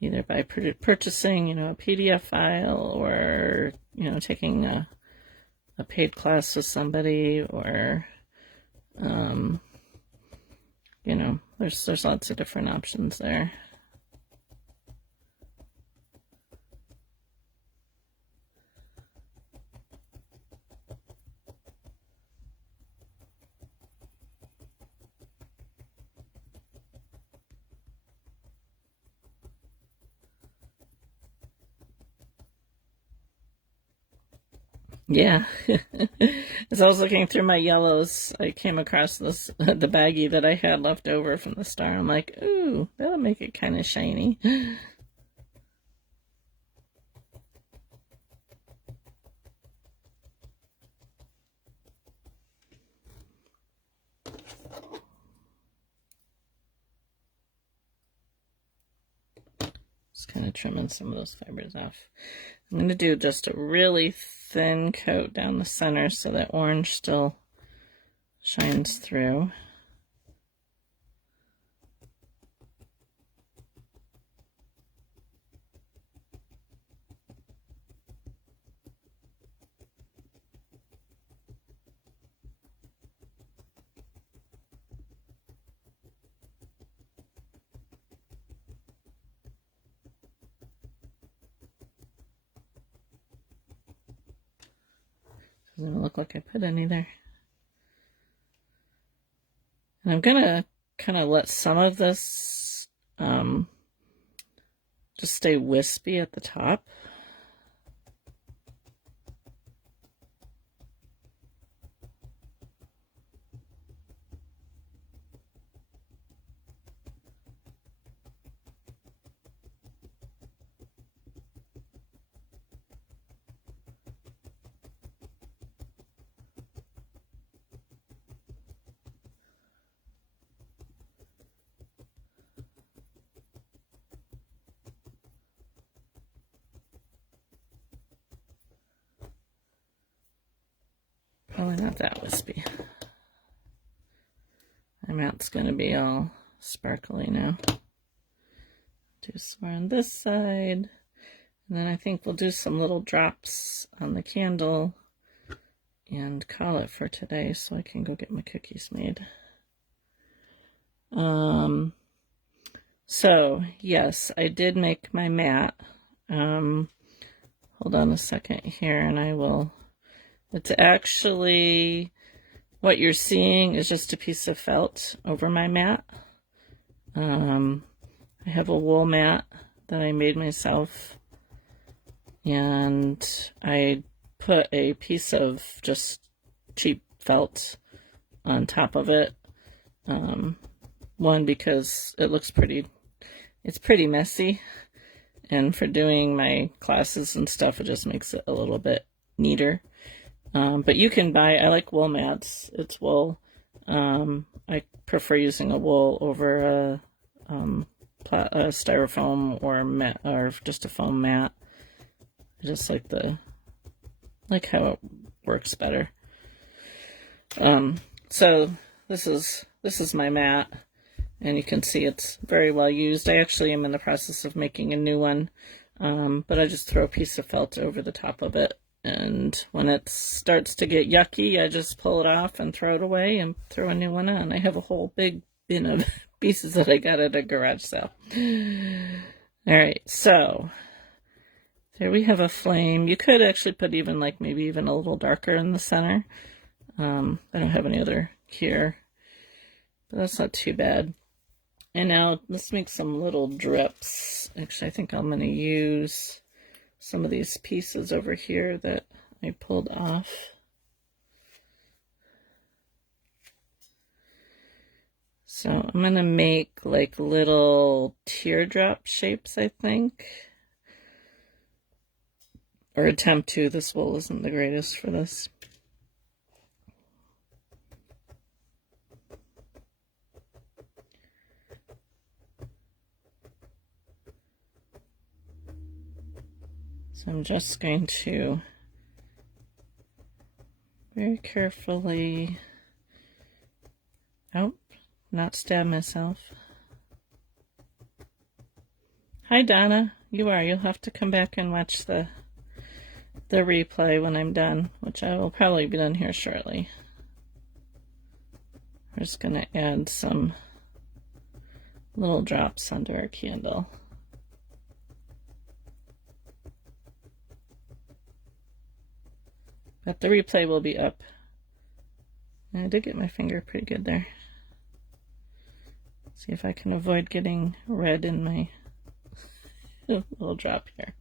either by purchasing a PDF file, or taking a paid class with somebody, or there's lots of different options there. Yeah. As I was looking through my yellows, I came across this the baggie that I had left over from the star. I'm like, ooh, that'll make it kind of shiny. Just kind of trimming some of those fibers off. I'm going to do just a really thin coat down the center so that orange still shines through. Doesn't look like I put any there. And I'm gonna kind of let some of this just stay wispy at the top. Probably not that wispy. My mouth's going to be all sparkly now. Do some more on this side. And then I think we'll do some little drops on the candle and call it for today so I can go get my cookies made. So, yes, I did make my mat. Hold on a second here and I will... It's actually, what you're seeing is just a piece of felt over my mat. I have a wool mat that I made myself, and I put a piece of just cheap felt on top of it One, because it looks pretty, it's pretty messy. And for doing my classes and stuff, it just makes it a little bit neater. But you can buy, I like wool mats. It's wool. I prefer using a wool over a styrofoam or mat, or just a foam mat. I just like how it works better. So this is my mat, and you can see it's very well used. I actually am in the process of making a new one, but I just throw a piece of felt over the top of it, and when it starts to get yucky, I just pull it off and throw it away and throw a new one on. I have a whole big bin of pieces that I got at a garage sale. Alright, so there we have a flame. You could actually put even maybe even a little darker in the center. I don't have any other here, but that's not too bad. And now let's make some little drips. Actually, I think I'm going to use some of these pieces over here that I pulled off. So I'm going to make like little teardrop shapes, I think. Or attempt to. This wool isn't the greatest for this. So I'm just going to very carefully, not stab myself. Hi Donna, you'll have to come back and watch the replay when I'm done, which I will probably be done here shortly. We're just going to add some little drops onto our candle. But the replay will be up. And I did get my finger pretty good there. See if I can avoid getting red in my little drop here.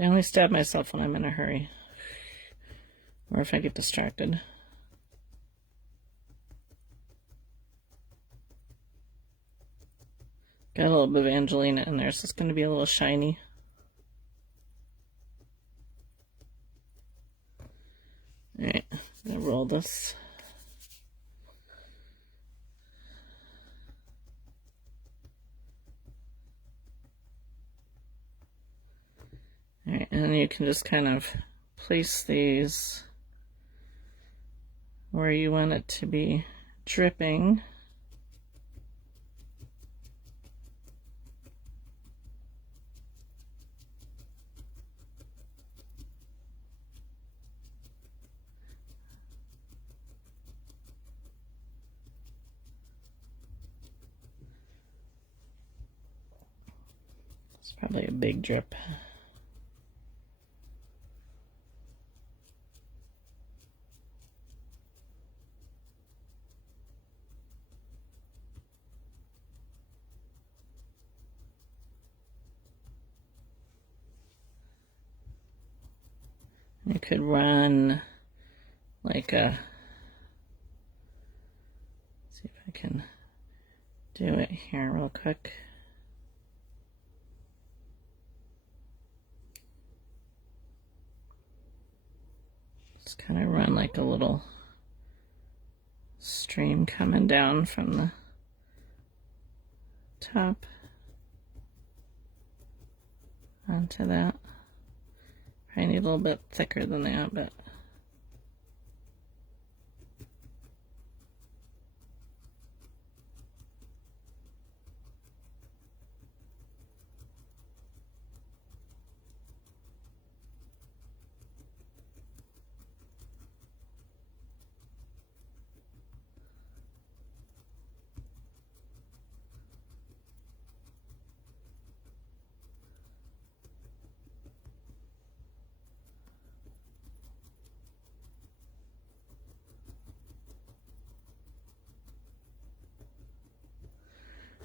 I only stab myself when I'm in a hurry, or if I get distracted. Got a little bit of Angelina in there, so it's going to be a little shiny. Alright, I'm going to roll this. Alright, and then you can just kind of place these where you want it to be dripping. It's probably a big drip. You could run like a, see if I can do it here real quick. Just kind of run like a little stream coming down from the top onto that. I need a little bit thicker than that, but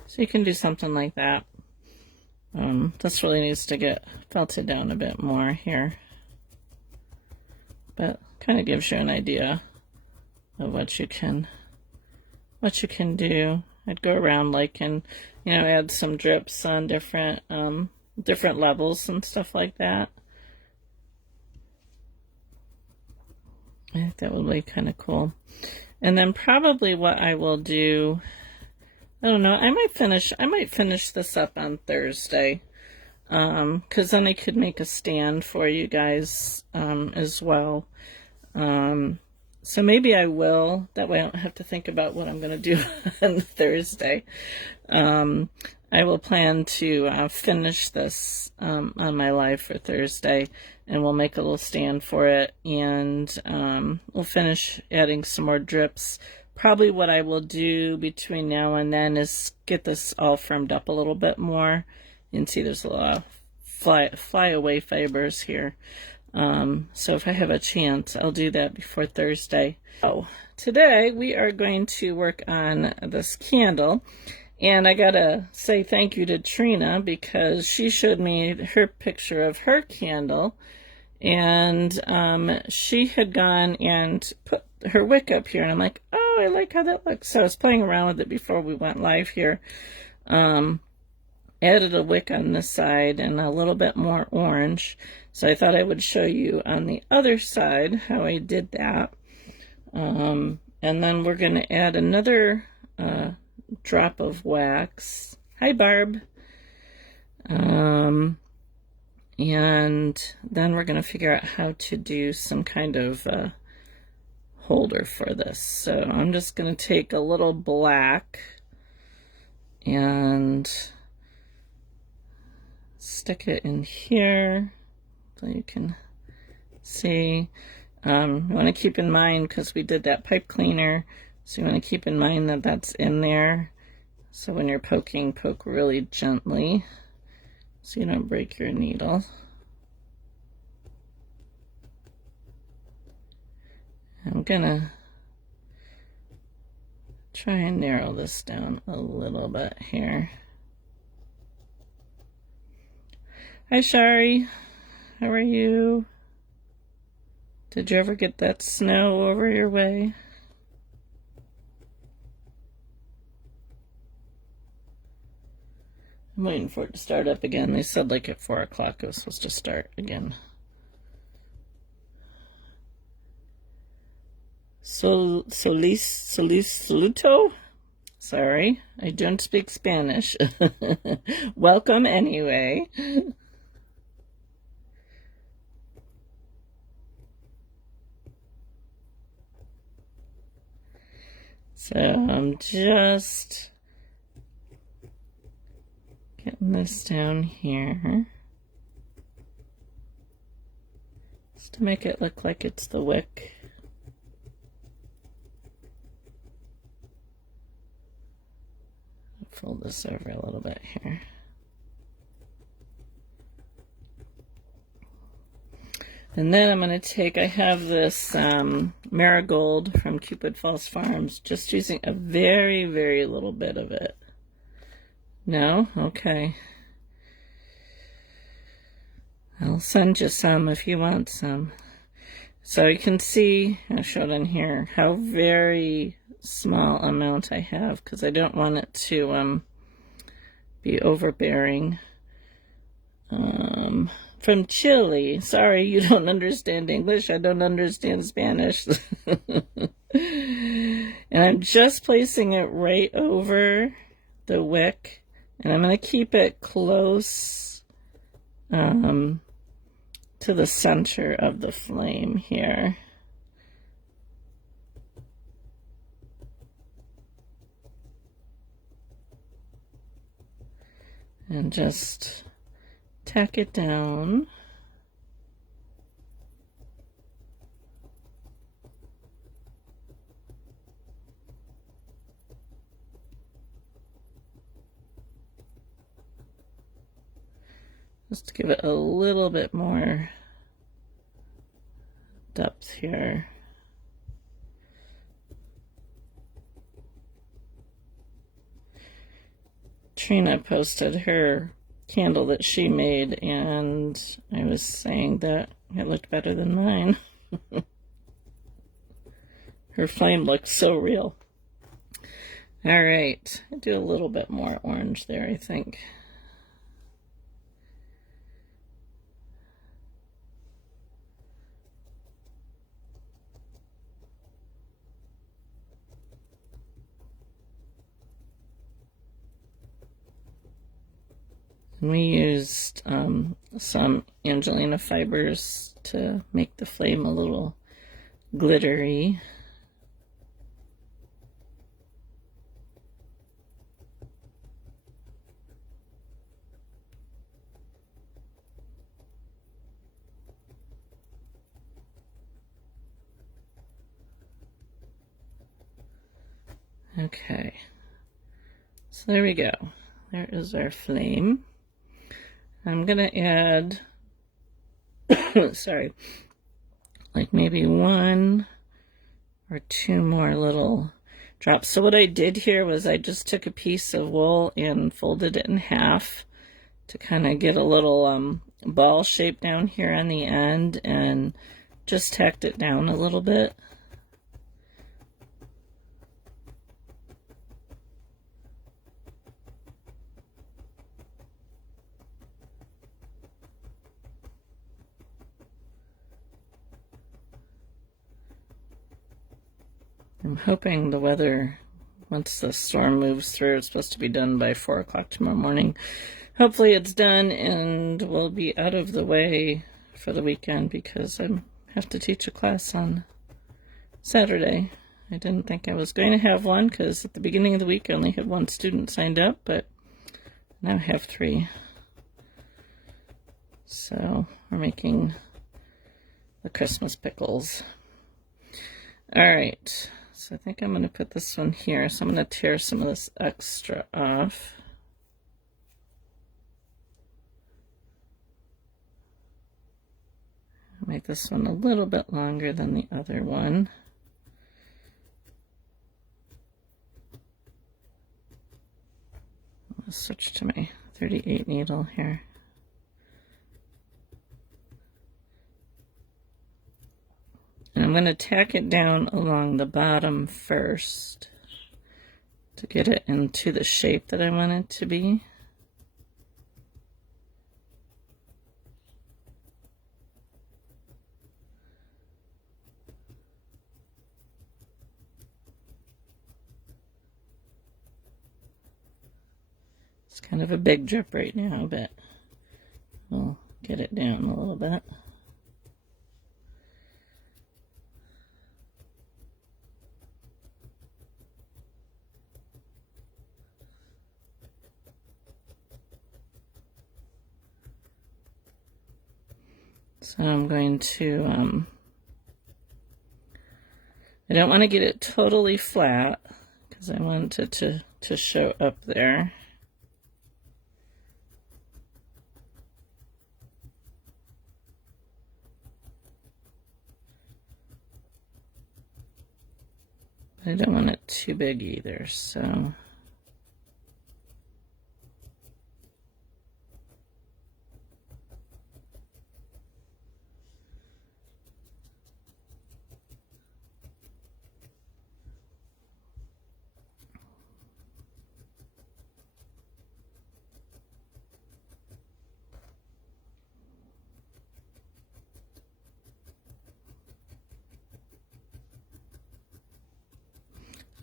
so you can do something like that. This really needs to get felted down a bit more here, but kind of gives you an idea of what you can do. I'd go around like and add some drips on different levels and stuff like that. I think that would be kind of cool. And then probably what I will do, I don't know, I might finish this up on Thursday. Because then I could make a stand for you guys as well. So maybe I will. That way I don't have to think about what I'm going to do on Thursday. I will plan to finish this on my live for Thursday, and we'll make a little stand for it, and we'll finish adding some more drips. Probably what I will do between now and then is get this all firmed up a little bit more. You can see there's a lot of flyaway fibers here. So if I have a chance, I'll do that before Thursday. So today we are going to work on this candle. And I gotta say thank you to Trina, because she showed me her picture of her candle. And she had gone and put her wick up here. And I'm like, oh, I like how that looks. So I was playing around with it before we went live here. Added a wick on this side and a little bit more orange. So I thought I would show you on the other side how I did that. And then we're going to add another drop of wax. Hi, Barb. And then we're going to figure out how to do some kind of holder for this. So I'm just going to take a little black and stick it in here so you can see. You want to keep in mind, because we did that pipe cleaner, so you want to keep in mind that that's in there. So when you're poking, poke really gently so you don't break your needle. I'm gonna try and narrow this down a little bit here. Hi, Shari. How are you? Did you ever get that snow over your way? I'm waiting for it to start up again. They said like at 4 o'clock it was supposed to start again. Saluto? Sorry, I don't speak Spanish. Welcome anyway. So I'm just getting this down here just to make it look like it's the wick. Fold this over a little bit here. And then I'm going to take, I have this marigold from Cupid Falls Farms, just using a very, very little bit of it. No? Okay. I'll send you some if you want some. So you can see, I showed in here, how very small amount I have, because I don't want it to be overbearing. From Chile. Sorry, you don't understand English. I don't understand Spanish. And I'm just placing it right over the wick. And I'm going to keep it close to the center of the flame here. And just tack it down. Just to give it a little bit more depth here. Trina posted her candle that she made, and I was saying that it looked better than mine. Her flame looked so real. All right, I'll do a little bit more orange there, I think. We used some Angelina fibers to make the flame a little glittery. Okay, so there we go. There is our flame. I'm gonna add, sorry, like maybe 1 or 2 more little drops. So what I did here was I just took a piece of wool and folded it in half to kind of get a little ball shape down here on the end, and just tacked it down a little bit. I'm hoping the weather, once the storm moves through, it's supposed to be done by 4 o'clock tomorrow morning. Hopefully it's done and we'll be out of the way for the weekend, because I have to teach a class on Saturday. I didn't think I was going to have one, because at the beginning of the week I only had 1 student signed up, but now I have 3. So we're making the Christmas pickles. All right. So I think I'm going to put this one here. So I'm going to tear some of this extra off. Make this one a little bit longer than the other one. I'll switch to my 38 needle here. And I'm going to tack it down along the bottom first to get it into the shape that I want it to be. It's kind of a big drip right now, but we'll get it down a little bit. So I'm going to, I don't want to get it totally flat, because I want it to show up there. I don't want it too big either, so.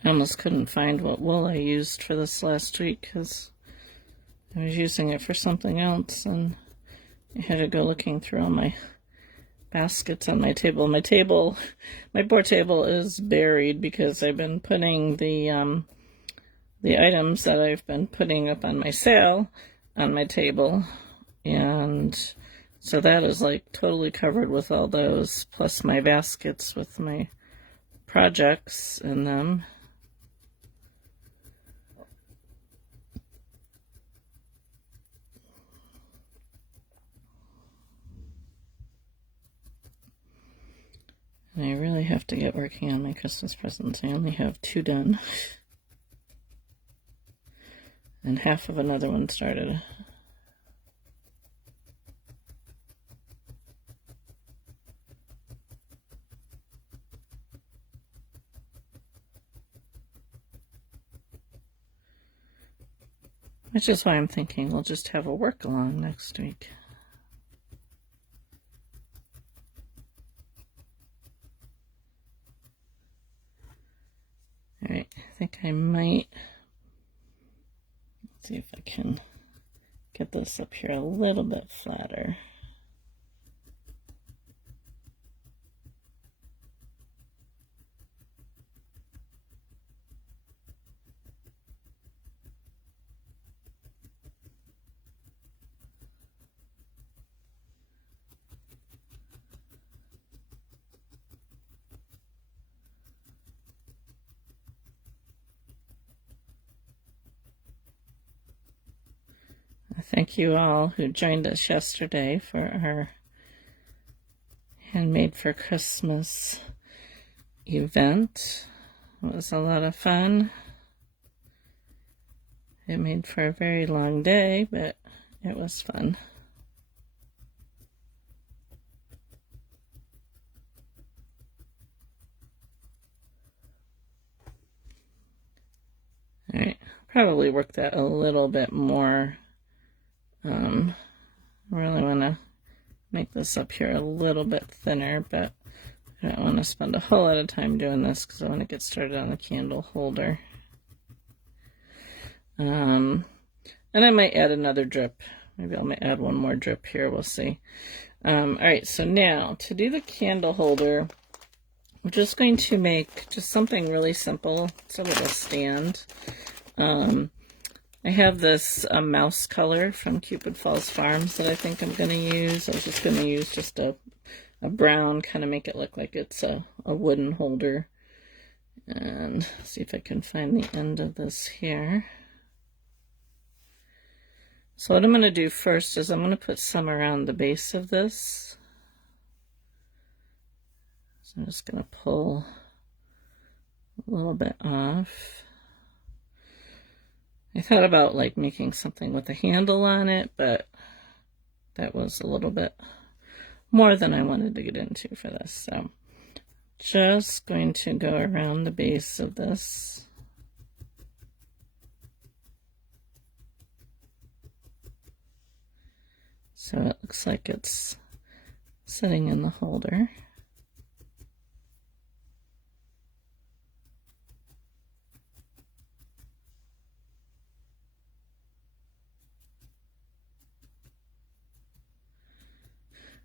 I almost couldn't find what wool I used for this last week, because I was using it for something else, and I had to go looking through all my baskets on my table. My board table is buried because I've been putting the items that I've been putting up on my sale on my table, and so that is like totally covered with all those, plus my baskets with my projects in them. I really have to get working on my Christmas presents. I only have 2 done. And half of another one started. Which is why I'm thinking we'll just have a work along next week. All right, I think I might see if I can get this up here a little bit flatter. Thank you all who joined us yesterday for our Handmade for Christmas event. It was a lot of fun. It made for a very long day, but it was fun. All right, probably work that a little bit more. Really want to make this up here a little bit thinner, but I don't want to spend a whole lot of time doing this because I want to get started on the candle holder. And I might add another drip. Maybe I'll add one more drip here. We'll see. All right, so now to do the candle holder, we're just going to make just something really simple. It's a little stand. I have this mouse color from Cupid Falls Farms that I think I'm going to use. I was just going to use just a brown, kind of make it look like it's a wooden holder. And see if I can find the end of this here. So what I'm going to do first is I'm going to put some around the base of this. So I'm just going to pull a little bit off. I thought about like making something with a handle on it, but that was a little bit more than I wanted to get into for this. So just going to go around the base of this. So it looks like it's sitting in the holder.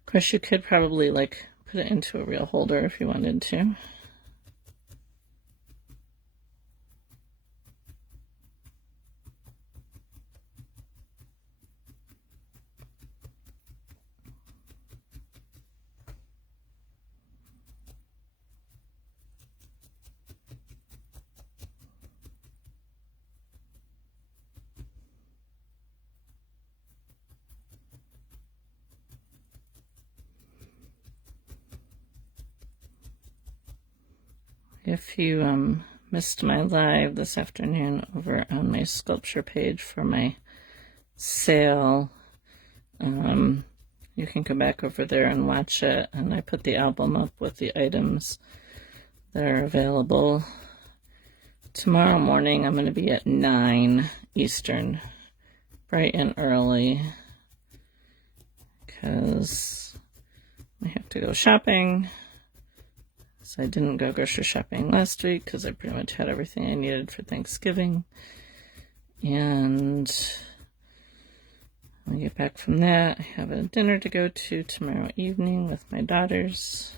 Of course, you could probably like put it into a real holder if you wanted to. If you missed my live this afternoon over on my sculpture page for my sale, you can come back over there and watch it. And I put the album up with the items that are available. Tomorrow morning I'm going to be at 9 Eastern, bright and early, because I have to go shopping. So I didn't go grocery shopping last week because I pretty much had everything I needed for Thanksgiving. And when I get back from that, I have a dinner to go to tomorrow evening with my daughters.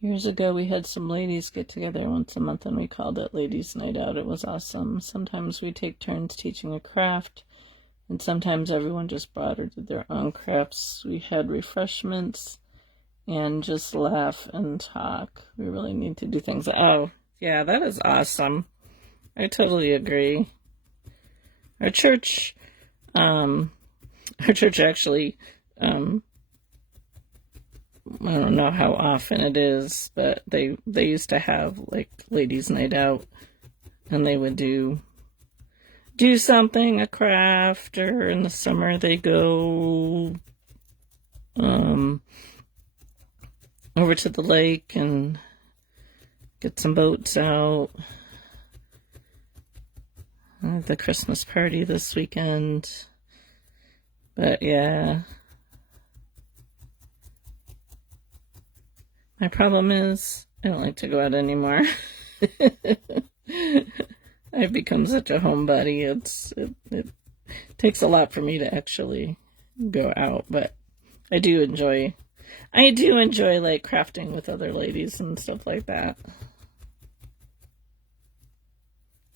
Years ago, we had some ladies get together once a month and we called it Ladies' Night Out. It was awesome. Sometimes we take turns teaching a craft, and sometimes everyone just brought or did their own crafts. We had refreshments and just laugh and talk. We really need to do things. Oh, yeah, that is awesome. I totally agree. Our church actually, I don't know how often it is, but they used to have like ladies' night out, and they would do something, a craft, or in the summer they go over to the lake and get some boats out. the Christmas party this weekend. But yeah. My problem is I don't like to go out anymore. I've become such a homebody. It takes a lot for me to actually go out, but I do enjoy like crafting with other ladies and stuff like that.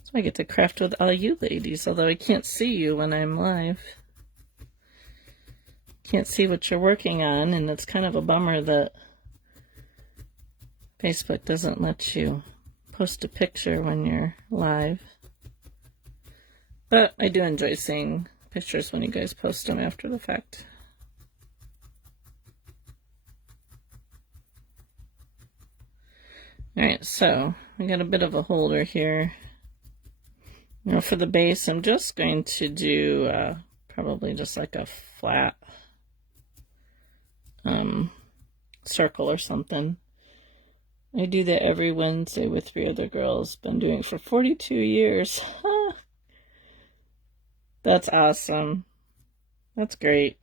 So I get to craft with all you ladies, although I can't see you when I'm live. Can't see what you're working on, and it's kind of a bummer that Facebook doesn't let you post a picture when you're live. But I do enjoy seeing pictures when you guys post them after the fact. Alright, so I got a bit of a holder here. Now for the base, I'm just going to do probably just like a flat circle or something. I do that every Wednesday with 3 other girls. Been doing it for 42 years. That's awesome. That's great.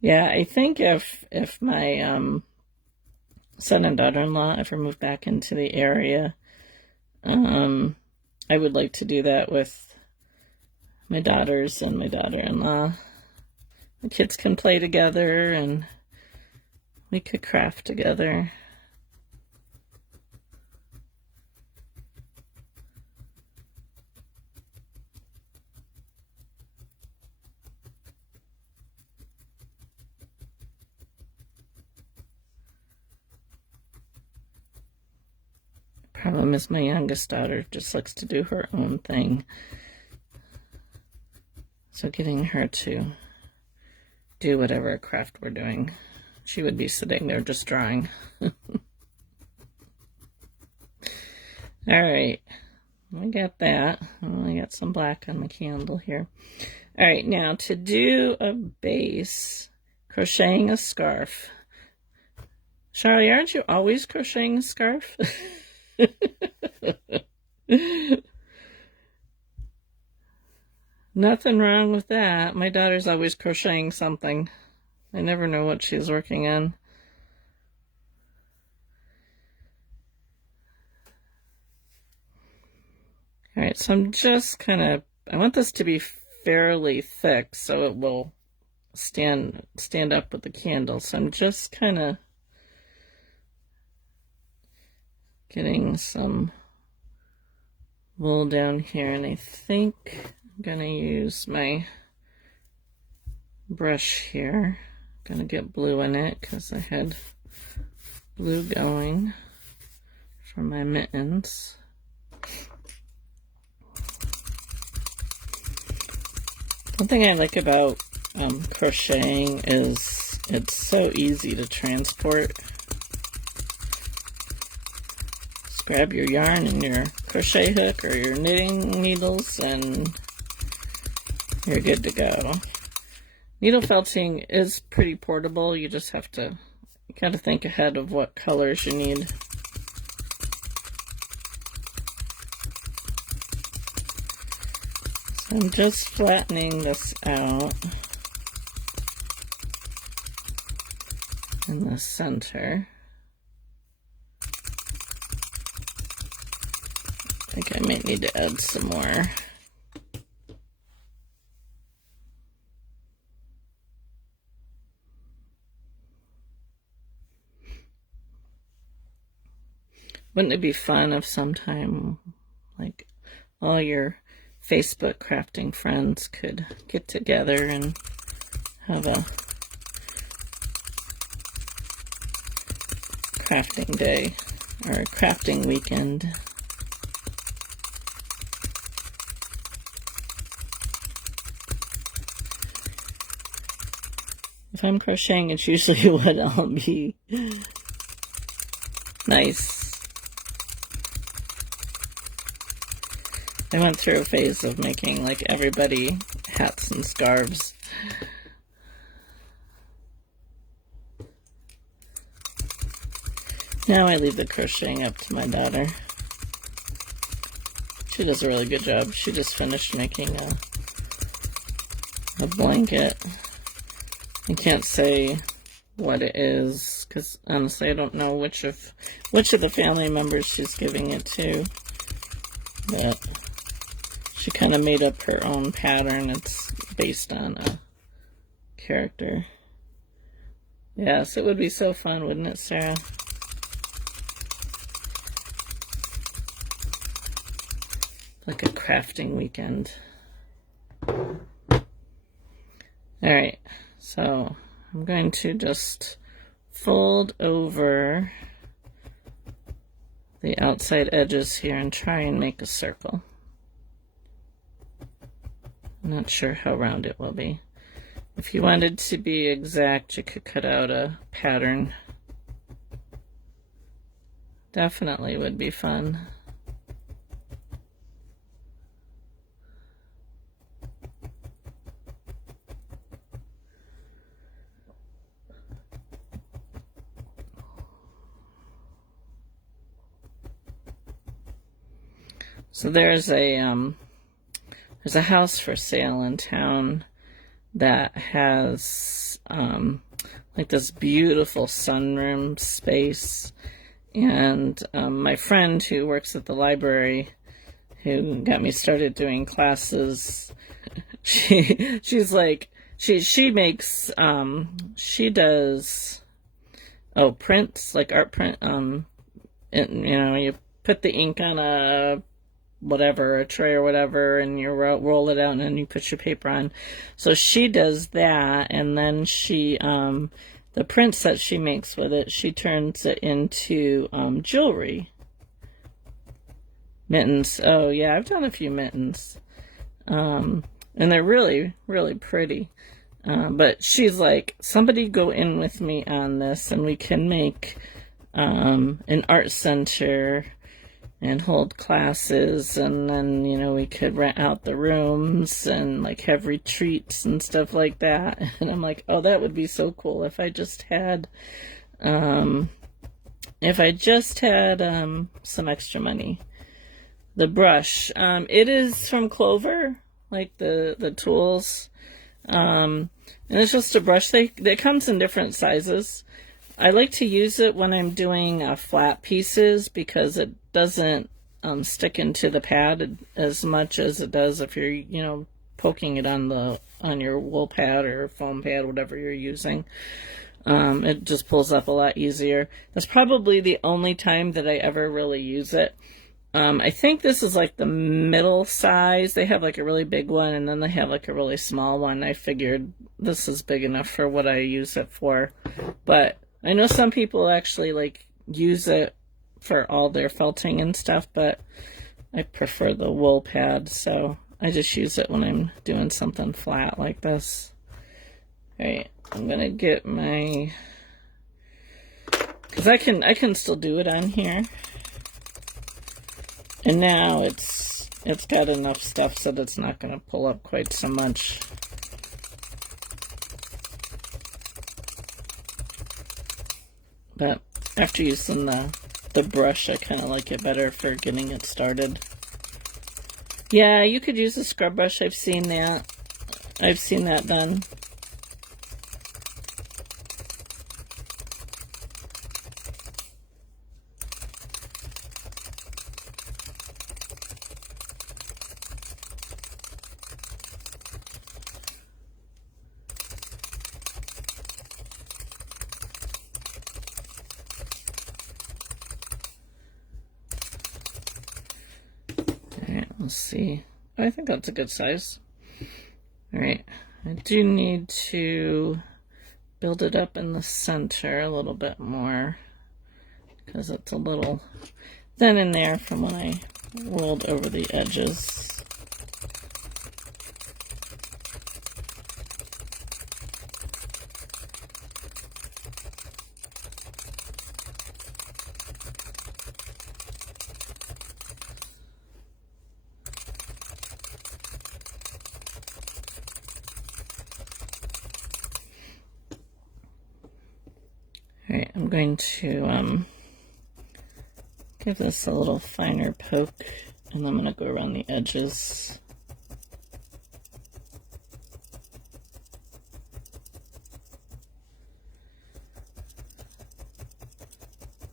Yeah, I think if my son and daughter-in-law ever move back into the area, I would like to do that with my daughters and my daughter-in-law. The kids can play together and we could craft together. Problem is my youngest daughter just likes to do her own thing. So getting her to do whatever craft we're doing, she would be sitting there just drawing. Alright, we got that. I got some black on my candle here. Alright, now to do a base, crocheting a scarf. Charlie, aren't you always crocheting a scarf? Nothing wrong with that. My daughter's always crocheting something. I never know what she's working on. Alright, so I'm just I want this to be fairly thick so it will stand up with the candle. So I'm just getting some wool down here, and I think I'm gonna use my brush here. I'm gonna get blue in it because I had blue going for my mittens. One thing I like about crocheting is it's so easy to transport. Just grab your yarn and your crochet hook or your knitting needles and you're good to go. Needle felting is pretty portable. You just have to kind of think ahead of what colors you need. So I'm just flattening this out in the center. I think I might need to add some more. Wouldn't it be fun if sometime, like, all your Facebook crafting friends could get together and have a crafting day or a crafting weekend? If I'm crocheting, it's usually what I'll be. Nice. I went through a phase of making, like, everybody hats and scarves. Now I leave the crocheting up to my daughter. She does a really good job. She just finished making a blanket. I can't say what it is because honestly I don't know which of the family members she's giving it to. But she kind of made up her own pattern. It's based on a character. Yes, it would be so fun, wouldn't it, Sarah? Like a crafting weekend. Alright, so I'm going to just fold over the outside edges here and try and make a circle. I'm not sure how round it will be. If you wanted to be exact, you could cut out a pattern. Definitely would be fun. So there's a house for sale in town that has like this beautiful sunroom space, and my friend who works at the library, who got me started doing classes, she's like she makes she does prints, like art print, and, you know, you put the ink on a tray or whatever, and you roll it out and then you put your paper on. So she does that, and then she the prints that she makes with it, she turns it into jewelry. Mittens. Oh yeah, I've done a few mittens, and they're really, really pretty. But she's like, somebody go in with me on this and we can make an art center and hold classes, and then, you know, we could rent out the rooms and like have retreats and stuff like that. And I'm like, oh, that would be so cool if I just had some extra money. The brush, it is from Clover, like the tools, and it's just a brush. That comes in different sizes. I like to use it when I'm doing flat pieces because it doesn't stick into the pad as much as it does if you're, you know, poking it on your wool pad or foam pad, whatever you're using. It just pulls up a lot easier. That's probably the only time that I ever really use it. I think this is like the middle size. They have like a really big one, and then they have like a really small one. I figured this is big enough for what I use it for. But I know some people actually like use it for all their felting and stuff, but I prefer the wool pad, so I just use it when I'm doing something flat like this. Alright, I'm gonna get my, because I can still do it on here. And now it's got enough stuff so that it's not going to pull up quite so much. But after using the brush, I kind of like it better for getting it started. Yeah, you could use a scrub brush. I've seen that. I've seen that done. Let's see. I think that's a good size. Alright, I do need to build it up in the center a little bit more because it's a little thin in there from when I rolled over the edges. Alright, I'm going to give this a little finer poke And I'm going to go around the edges.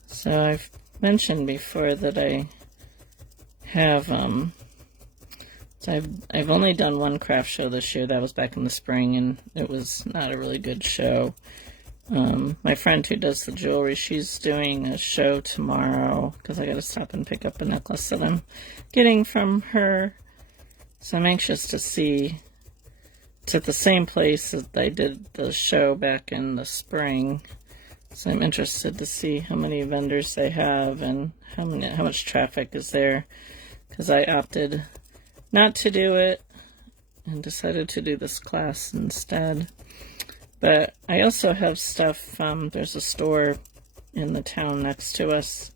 So I've mentioned before that I have, so I've only done one craft show this year. That was back in the spring, and it was not a really good show. My friend who does the jewelry, she's doing a show tomorrow because I got to stop and pick up a necklace that I'm getting from her. So I'm anxious to see. It's at the same place that I did the show back in the spring. So I'm interested to see how many vendors they have and how much traffic is there, because I opted not to do it and decided to do this class instead. But I also have stuff, there's a store in the town next to us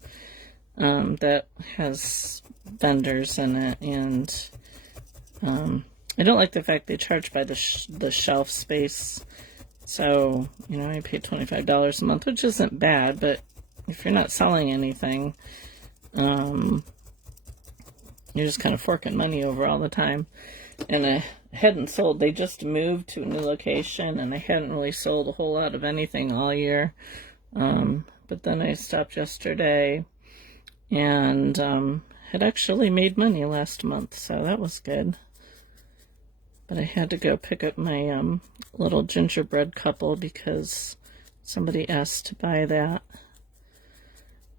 that has vendors in it, and I don't like the fact they charge by the shelf space. So, you know, I pay $25 a month, which isn't bad, but if you're not selling anything, you're just kind of forking money over all the time. And I hadn't sold, they just moved to a new location, and I hadn't really sold a whole lot of anything all year. But then I stopped yesterday and had actually made money last month, so that was good. But I had to go pick up my little gingerbread couple because somebody asked to buy that.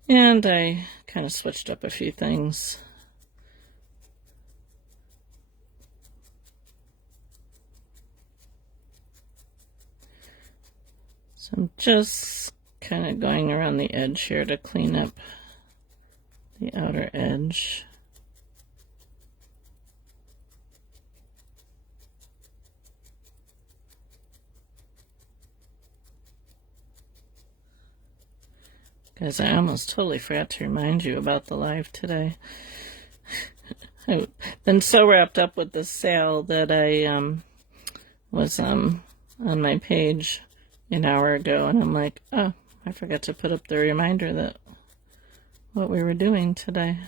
And I kind of switched up a few things. So I'm just kind of going around the edge here to clean up the outer edge. Guys, I almost totally forgot to remind you about the live today. I've been so wrapped up with the sale that I was on my page an hour ago, and I'm like, oh, I forgot to put up the reminder that what we were doing today.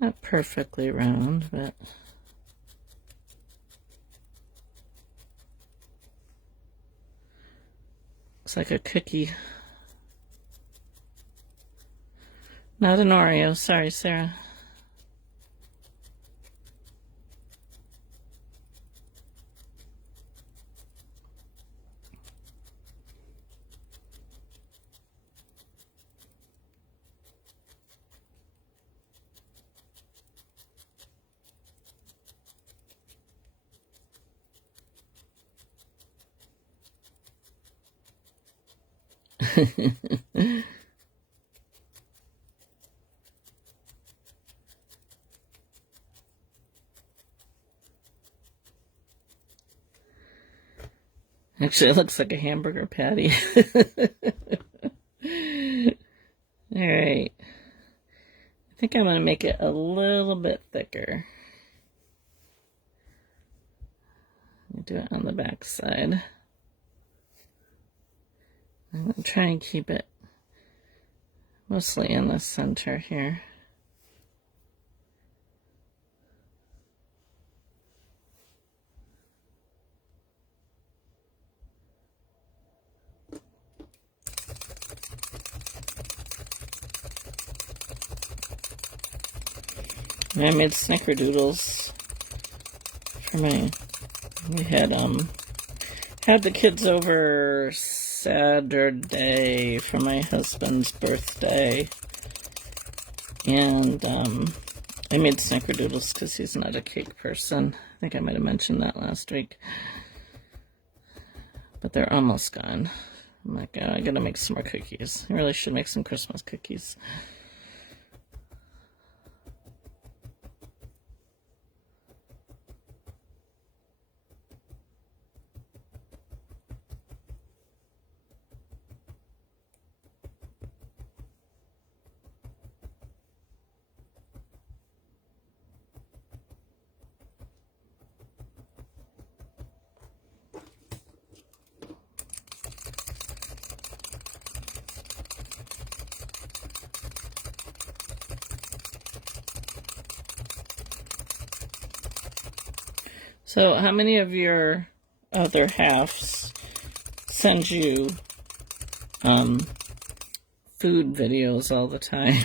Not perfectly round, but looks like a cookie. Not an Oreo, sorry, Sarah. Actually, it looks like a hamburger patty. All right. I think I'm going to make it a little bit thicker. Do it on the back side. I'm going to try and keep it mostly in the center here. I made snickerdoodles for we had the kids over Saturday for my husband's birthday, and I made snickerdoodles because he's not a cake person. I think I might have mentioned that last week, but they're almost gone. I'm like, oh, I gotta make some more cookies. I really should make some Christmas cookies. So how many of your other halves send you food videos all the time?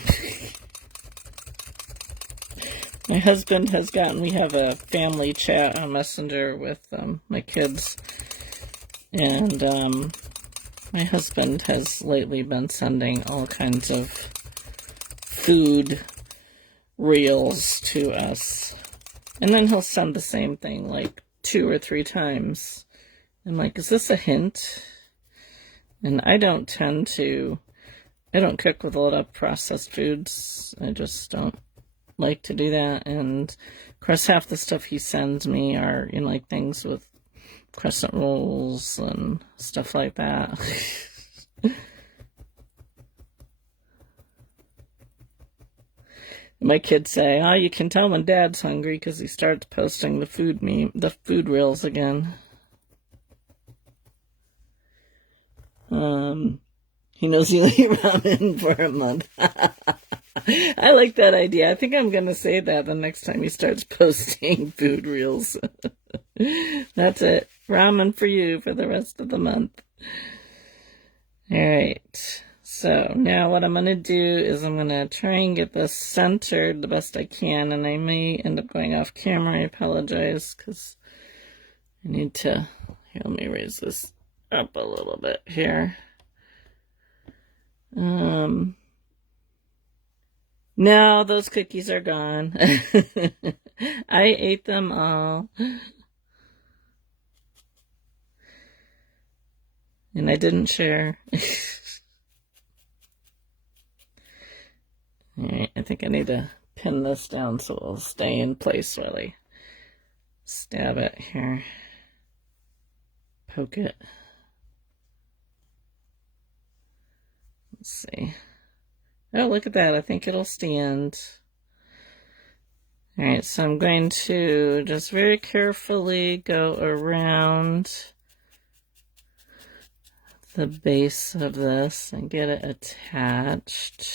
My husband has we have a family chat on Messenger with my kids, and my husband has lately been sending all kinds of food reels to us. And then he'll send the same thing like 2 or 3 times. I'm like, is this a hint? And I don't cook with a lot of processed foods. I just don't like to do that. And of course, half the stuff he sends me are like things with crescent rolls and stuff like that. My kids say, oh, you can tell when Dad's hungry because he starts posting the food reels again. He knows you eat ramen for a month. I like that idea. I think I'm going to say that the next time he starts posting food reels. That's it. Ramen for you for the rest of the month. All right. So now what I'm going to do is I'm going to try and get this centered the best I can, and I may end up going off camera. I apologize because I need to, here, let me raise this up a little bit here. No, those cookies are gone. I ate them all. And I didn't share. Alright, I think I need to pin this down so it'll stay in place while I stab it here. Poke it. Let's see. Oh, look at that. I think it'll stand. Alright, so I'm going to just very carefully go around the base of this and get it attached.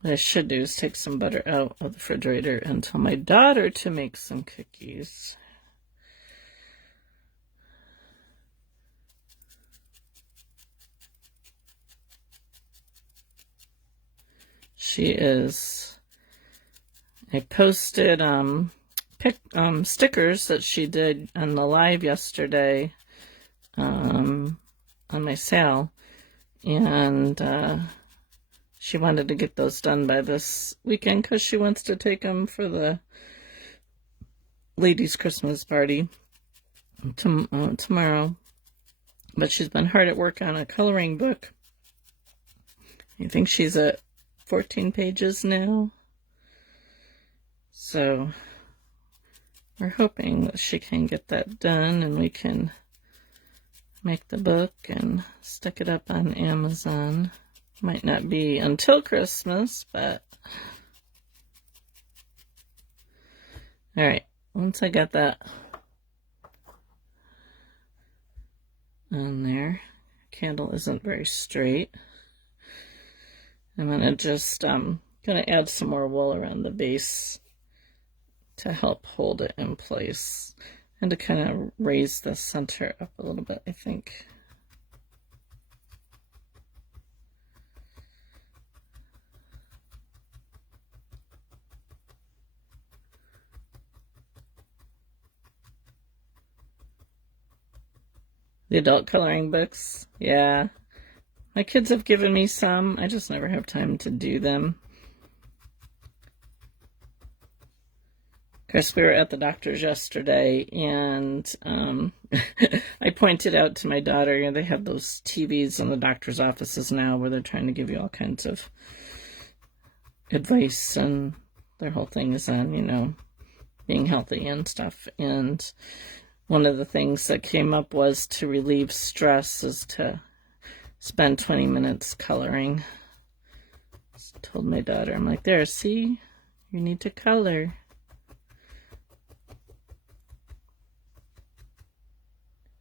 What I should do is take some butter out of the refrigerator and tell my daughter to make some cookies. I posted stickers that she did on the live yesterday on my sale, and she wanted to get those done by this weekend because she wants to take them for the ladies' Christmas party tomorrow. But she's been hard at work on a coloring book. I think she's at 14 pages now. So we're hoping that she can get that done and we can make the book and stick it up on Amazon. Might not be until Christmas, but alright, once I got that on there, candle isn't very straight. I'm gonna just gonna add some more wool around the base to help hold it in place and to kind of raise the center up a little bit, I think. The adult coloring books, yeah. My kids have given me some. I just never have time to do them. Of course, we were at the doctor's yesterday, and I pointed out to my daughter, they have those TVs in the doctor's offices now where they're trying to give you all kinds of advice, and their whole thing is on, being healthy and stuff. And one of the things that came up was to relieve stress is to spend 20 minutes coloring. Just told my daughter, I'm like, there, see? You need to color.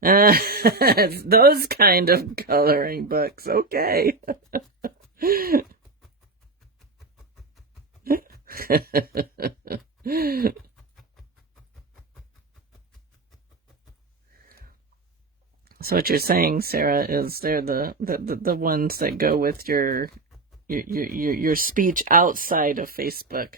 Those kind of coloring books, okay. So what you're saying, Sarah, is they're the ones that go with your speech outside of Facebook.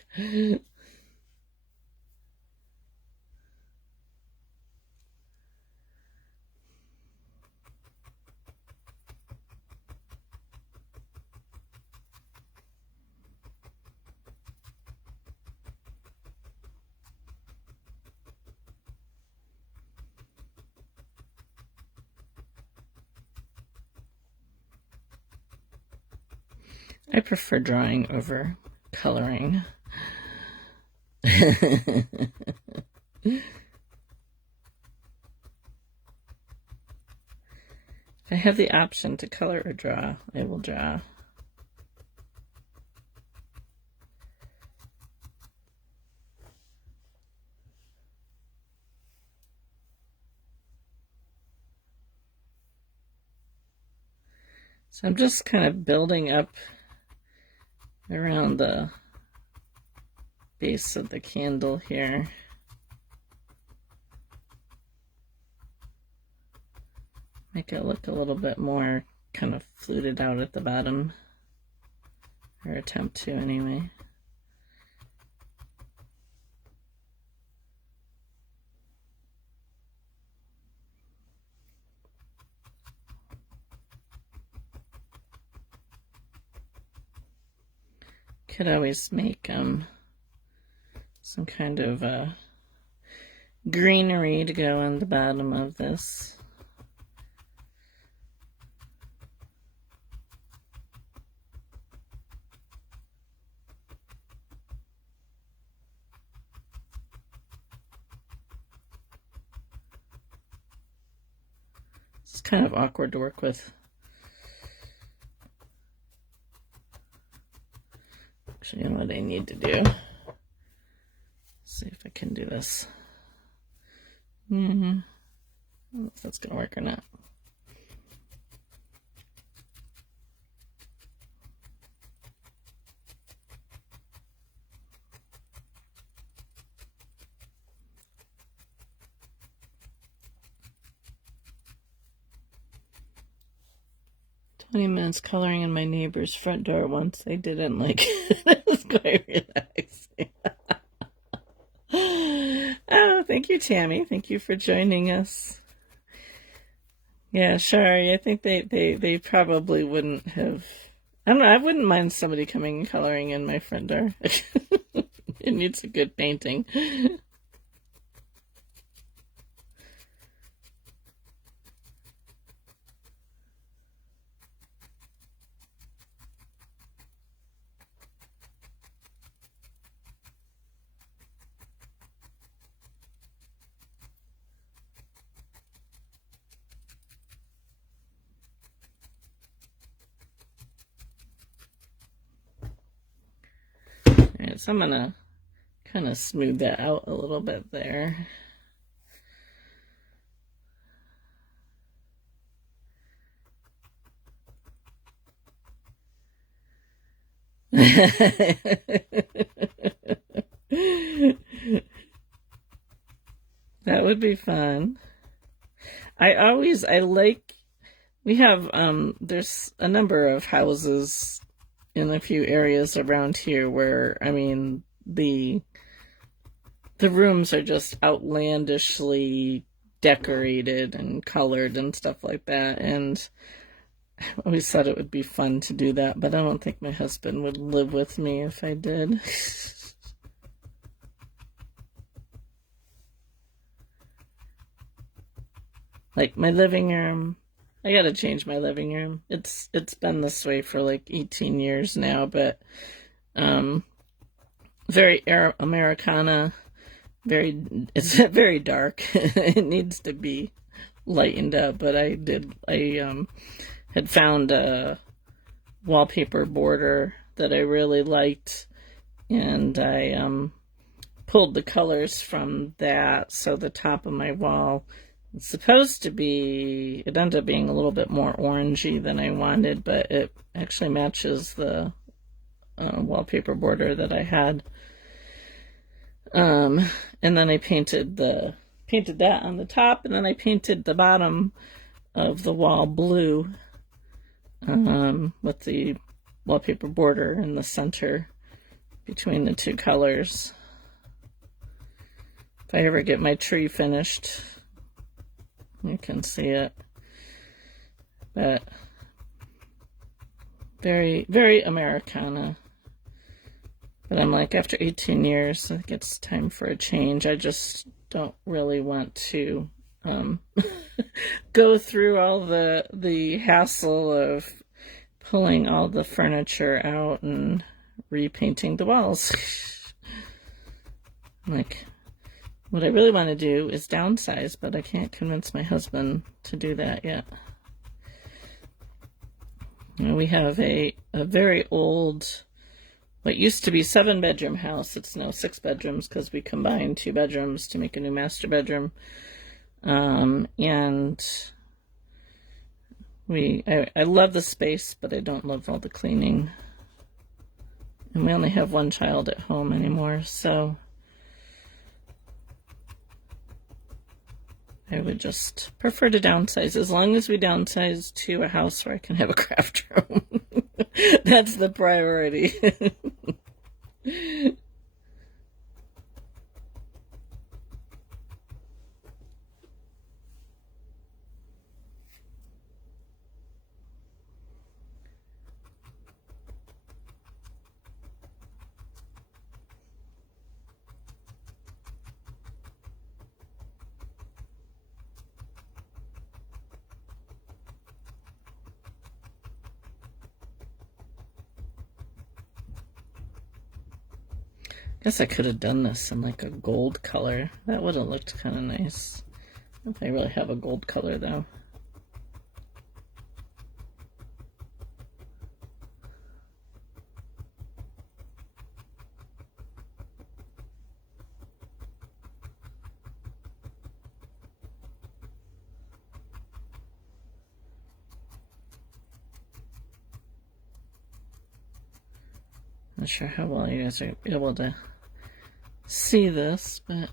I prefer drawing over coloring. If I have the option to color or draw, I will draw. So I'm just kind of building up around the base of the candle here. Make it look a little bit more kind of fluted out at the bottom, or attempt to anyway. Could always make some kind of greenery to go on the bottom of this. It's kind of awkward to work with. Actually, you know what I need to do? Let's see if I can do this. I don't know if that's going to work or not. Minutes coloring in my neighbor's front door once. I didn't like it. It was quite relaxing. Oh, thank you, Tammy. Thank you for joining us. Yeah, Shari, I think they probably wouldn't have. I don't know. I wouldn't mind somebody coming and coloring in my front door. It needs a good painting. Alright, so I'm gonna kind of smooth that out a little bit there. That would be fun. I like, we have, there's a number of houses in a few areas around here where, I mean, the rooms are just outlandishly decorated and colored and stuff like that, and I always thought it would be fun to do that, but I don't think my husband would live with me if I did. Like my living room, I gotta change my living room. It's been this way for like 18 years now, but very Americana, it's very dark. It needs to be lightened up, but I had found a wallpaper border that I really liked, and I pulled the colors from that, so the top of my wall, it's supposed to be, it ended up being a little bit more orangey than I wanted, but it actually matches the wallpaper border that I had. And then I painted that on the top, and then I painted the bottom of the wall blue, with the wallpaper border in the center between the two colors. If I ever get my tree finished, you can see it. But very, very Americana. But I'm like, after 18 years, I think it's time for a change. I just don't really want to go through all the hassle of pulling all the furniture out and repainting the walls. Like, what I really want to do is downsize, but I can't convince my husband to do that yet. You know, we have a very old, what used to be 7-bedroom house. It's now 6 bedrooms because we combined 2 bedrooms to make a new master bedroom. And I love the space, but I don't love all the cleaning. And we only have 1 child at home anymore, so I would just prefer to downsize, as long as we downsize to a house where I can have a craft room. That's the priority. Guess I could have done this in like a gold color. That would have looked kind of nice. If I really have a gold color though. Not sure how well you guys are able to see this, but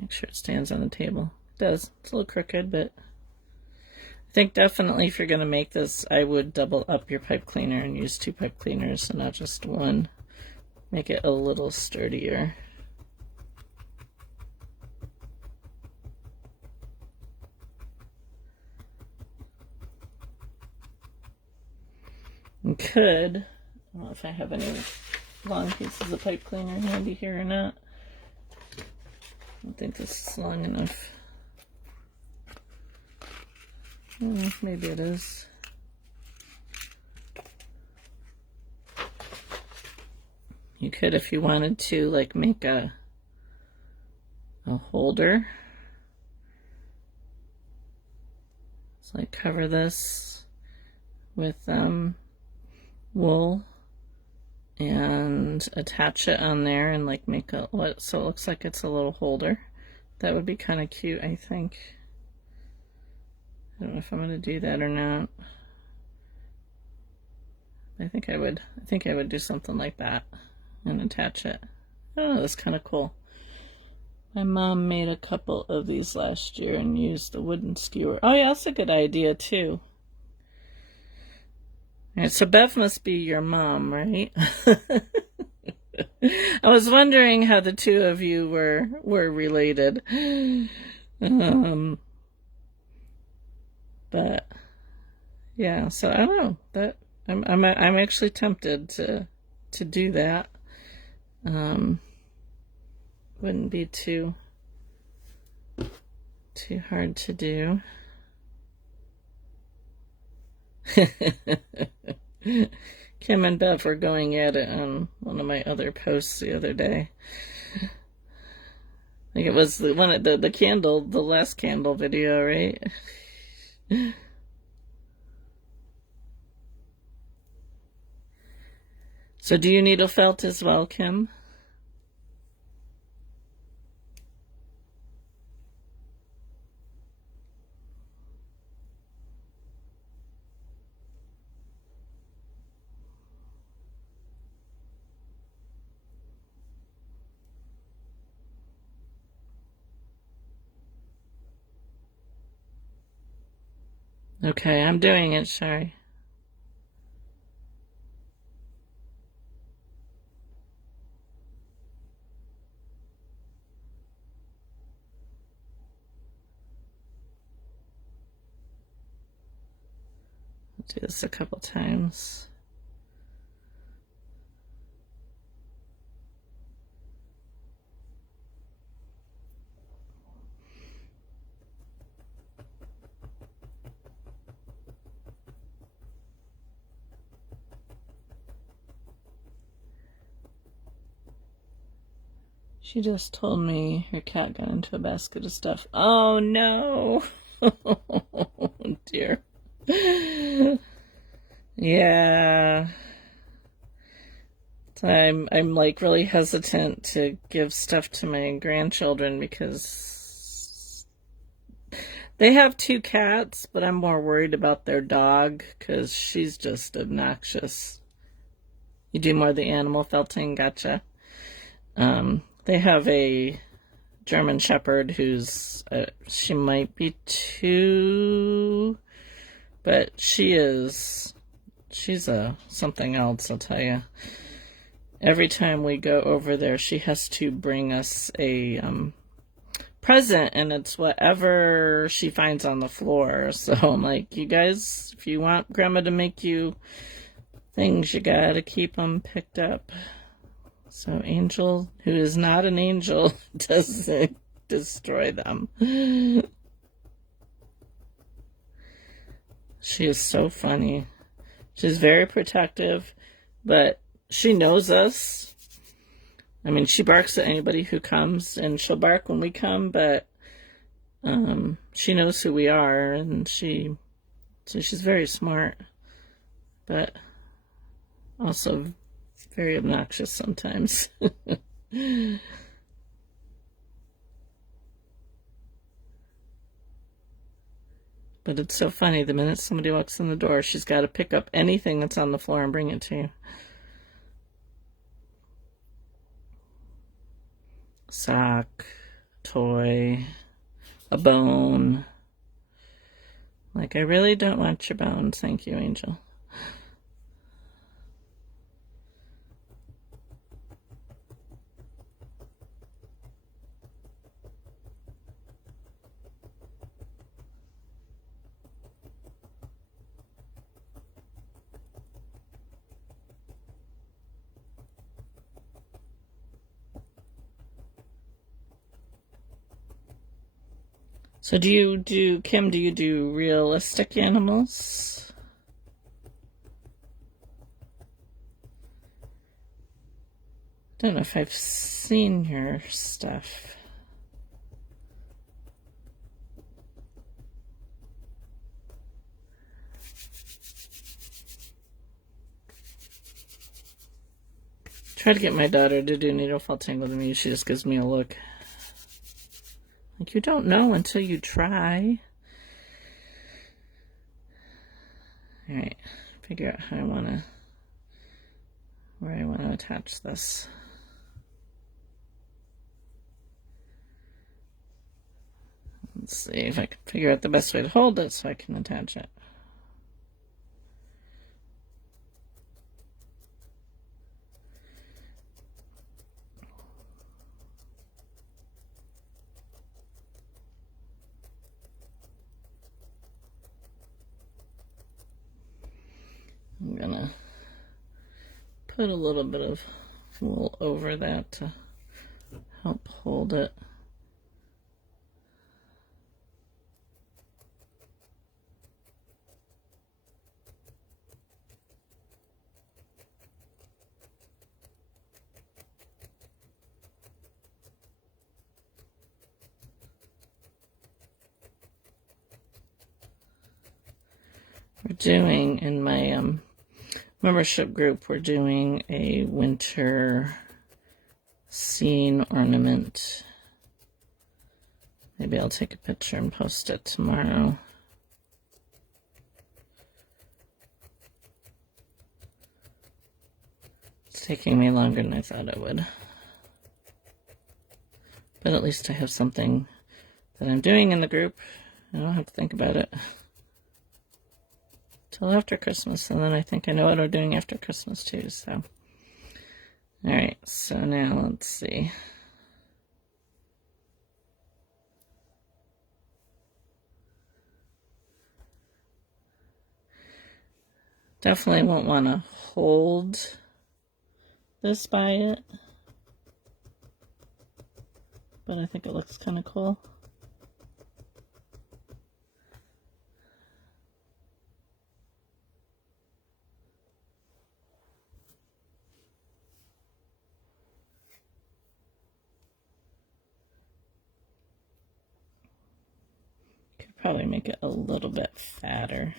make sure it stands on the table. It does. It's a little crooked, but I think definitely if you're going to make this, I would double up your pipe cleaner and use 2 pipe cleaners and not just 1. Make it a little sturdier. And could, I don't know if I have any long pieces of pipe cleaner handy here or not. I don't think this is long enough. Maybe it is. You could, if you wanted to, like make a holder. So like cover this with wool and attach it on there and like make a, so it looks like it's a little holder. That would be kind of cute, I think. I don't know if I'm going to do that or not. I think I would do something like that and attach it. I don't know, that's kind of cool. My mom made a couple of these last year and used the wooden skewer. Oh yeah, that's a good idea too. All right, so Bev must be your mom, right? I was wondering how the two of you were related. But yeah, so I don't know, that I'm actually tempted to do that. Wouldn't be too hard to do. Kim and Bev were going at it on one of my other posts the other day. I think it was the one, the candle, the last candle video, right? So do you need a felt as well, Kim? Okay, I'm doing it, sorry. I'll do this a couple times. She just told me her cat got into a basket of stuff. Oh no! Oh dear. Yeah. I'm like really hesitant to give stuff to my grandchildren because they have 2 cats, but I'm more worried about their dog because she's just obnoxious. You do more of the animal felting, gotcha. They have a German Shepherd who's, she might be 2, but she's something else, I'll tell you. Every time we go over there, she has to bring us a present, and it's whatever she finds on the floor. So I'm like, you guys, if you want Grandma to make you things, you gotta keep them picked up. So Angel, who is not an angel, doesn't destroy them. She is so funny. She's very protective, but she knows us. I mean, she barks at anybody who comes, and she'll bark when we come, but she knows who we are, and so she's very smart, but also very obnoxious sometimes. But it's so funny, the minute somebody walks in the door, she's got to pick up anything that's on the floor and bring it to you. Sock, toy, a bone. Like, I really don't want your bones, thank you, Angel. So Kim, do you do realistic animals? Don't know if I've seen your stuff. Try to get my daughter to do needle felting with me. She just gives me a look. Like, you don't know until you try. Alright, figure out where I want to attach this. Let's see if I can figure out the best way to hold it so I can attach it. I'm gonna put a little bit of wool over that to help hold it. We're doing, in my membership group, we're doing a winter scene ornament. Maybe I'll take a picture and post it tomorrow. It's taking me longer than I thought it would. But at least I have something that I'm doing in the group. I don't have to think about it. till after Christmas, and then I think I know what we're doing after Christmas too, so. Alright, so now let's see. Definitely won't want to hold this by it, but I think it looks kind of cool. Could probably make it a little bit fatter.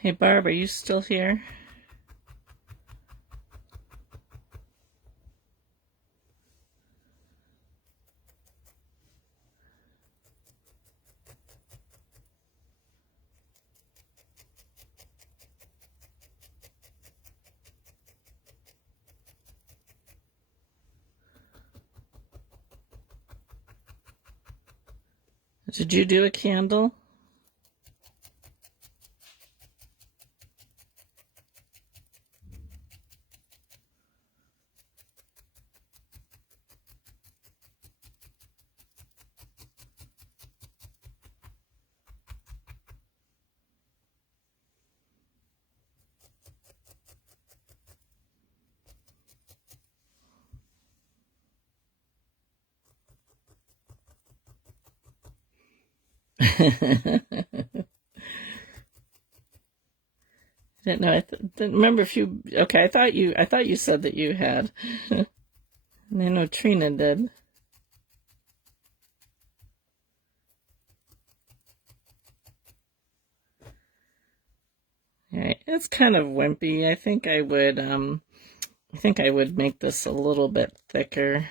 Hey Barb, are you still here? Did you do a candle? I didn't know. I didn't remember if you. Okay, I thought you said that you had. And I know Trina did. All right, it's kind of wimpy. I think I would make this a little bit thicker.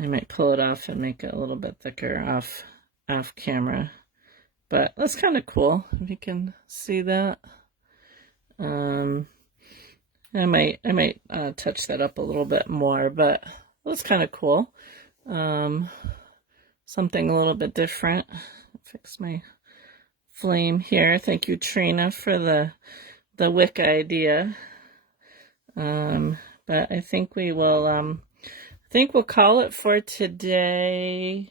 I might pull it off and make it a little bit thicker off camera. But that's kind of cool, if you can see that. I might touch that up a little bit more, but that's kind of cool. Something a little bit different. Fix my flame here. Thank you, Trina, for the wick idea. But I think we will. I think we'll call it for today.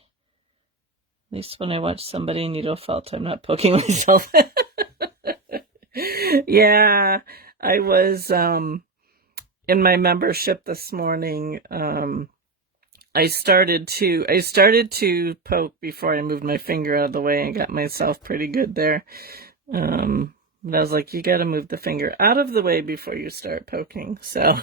At least when I watch somebody in needle felt, I'm not poking myself. Yeah, I was in my membership this morning. I started to poke before I moved my finger out of the way and got myself pretty good there. But I was like, you got to move the finger out of the way before you start poking. So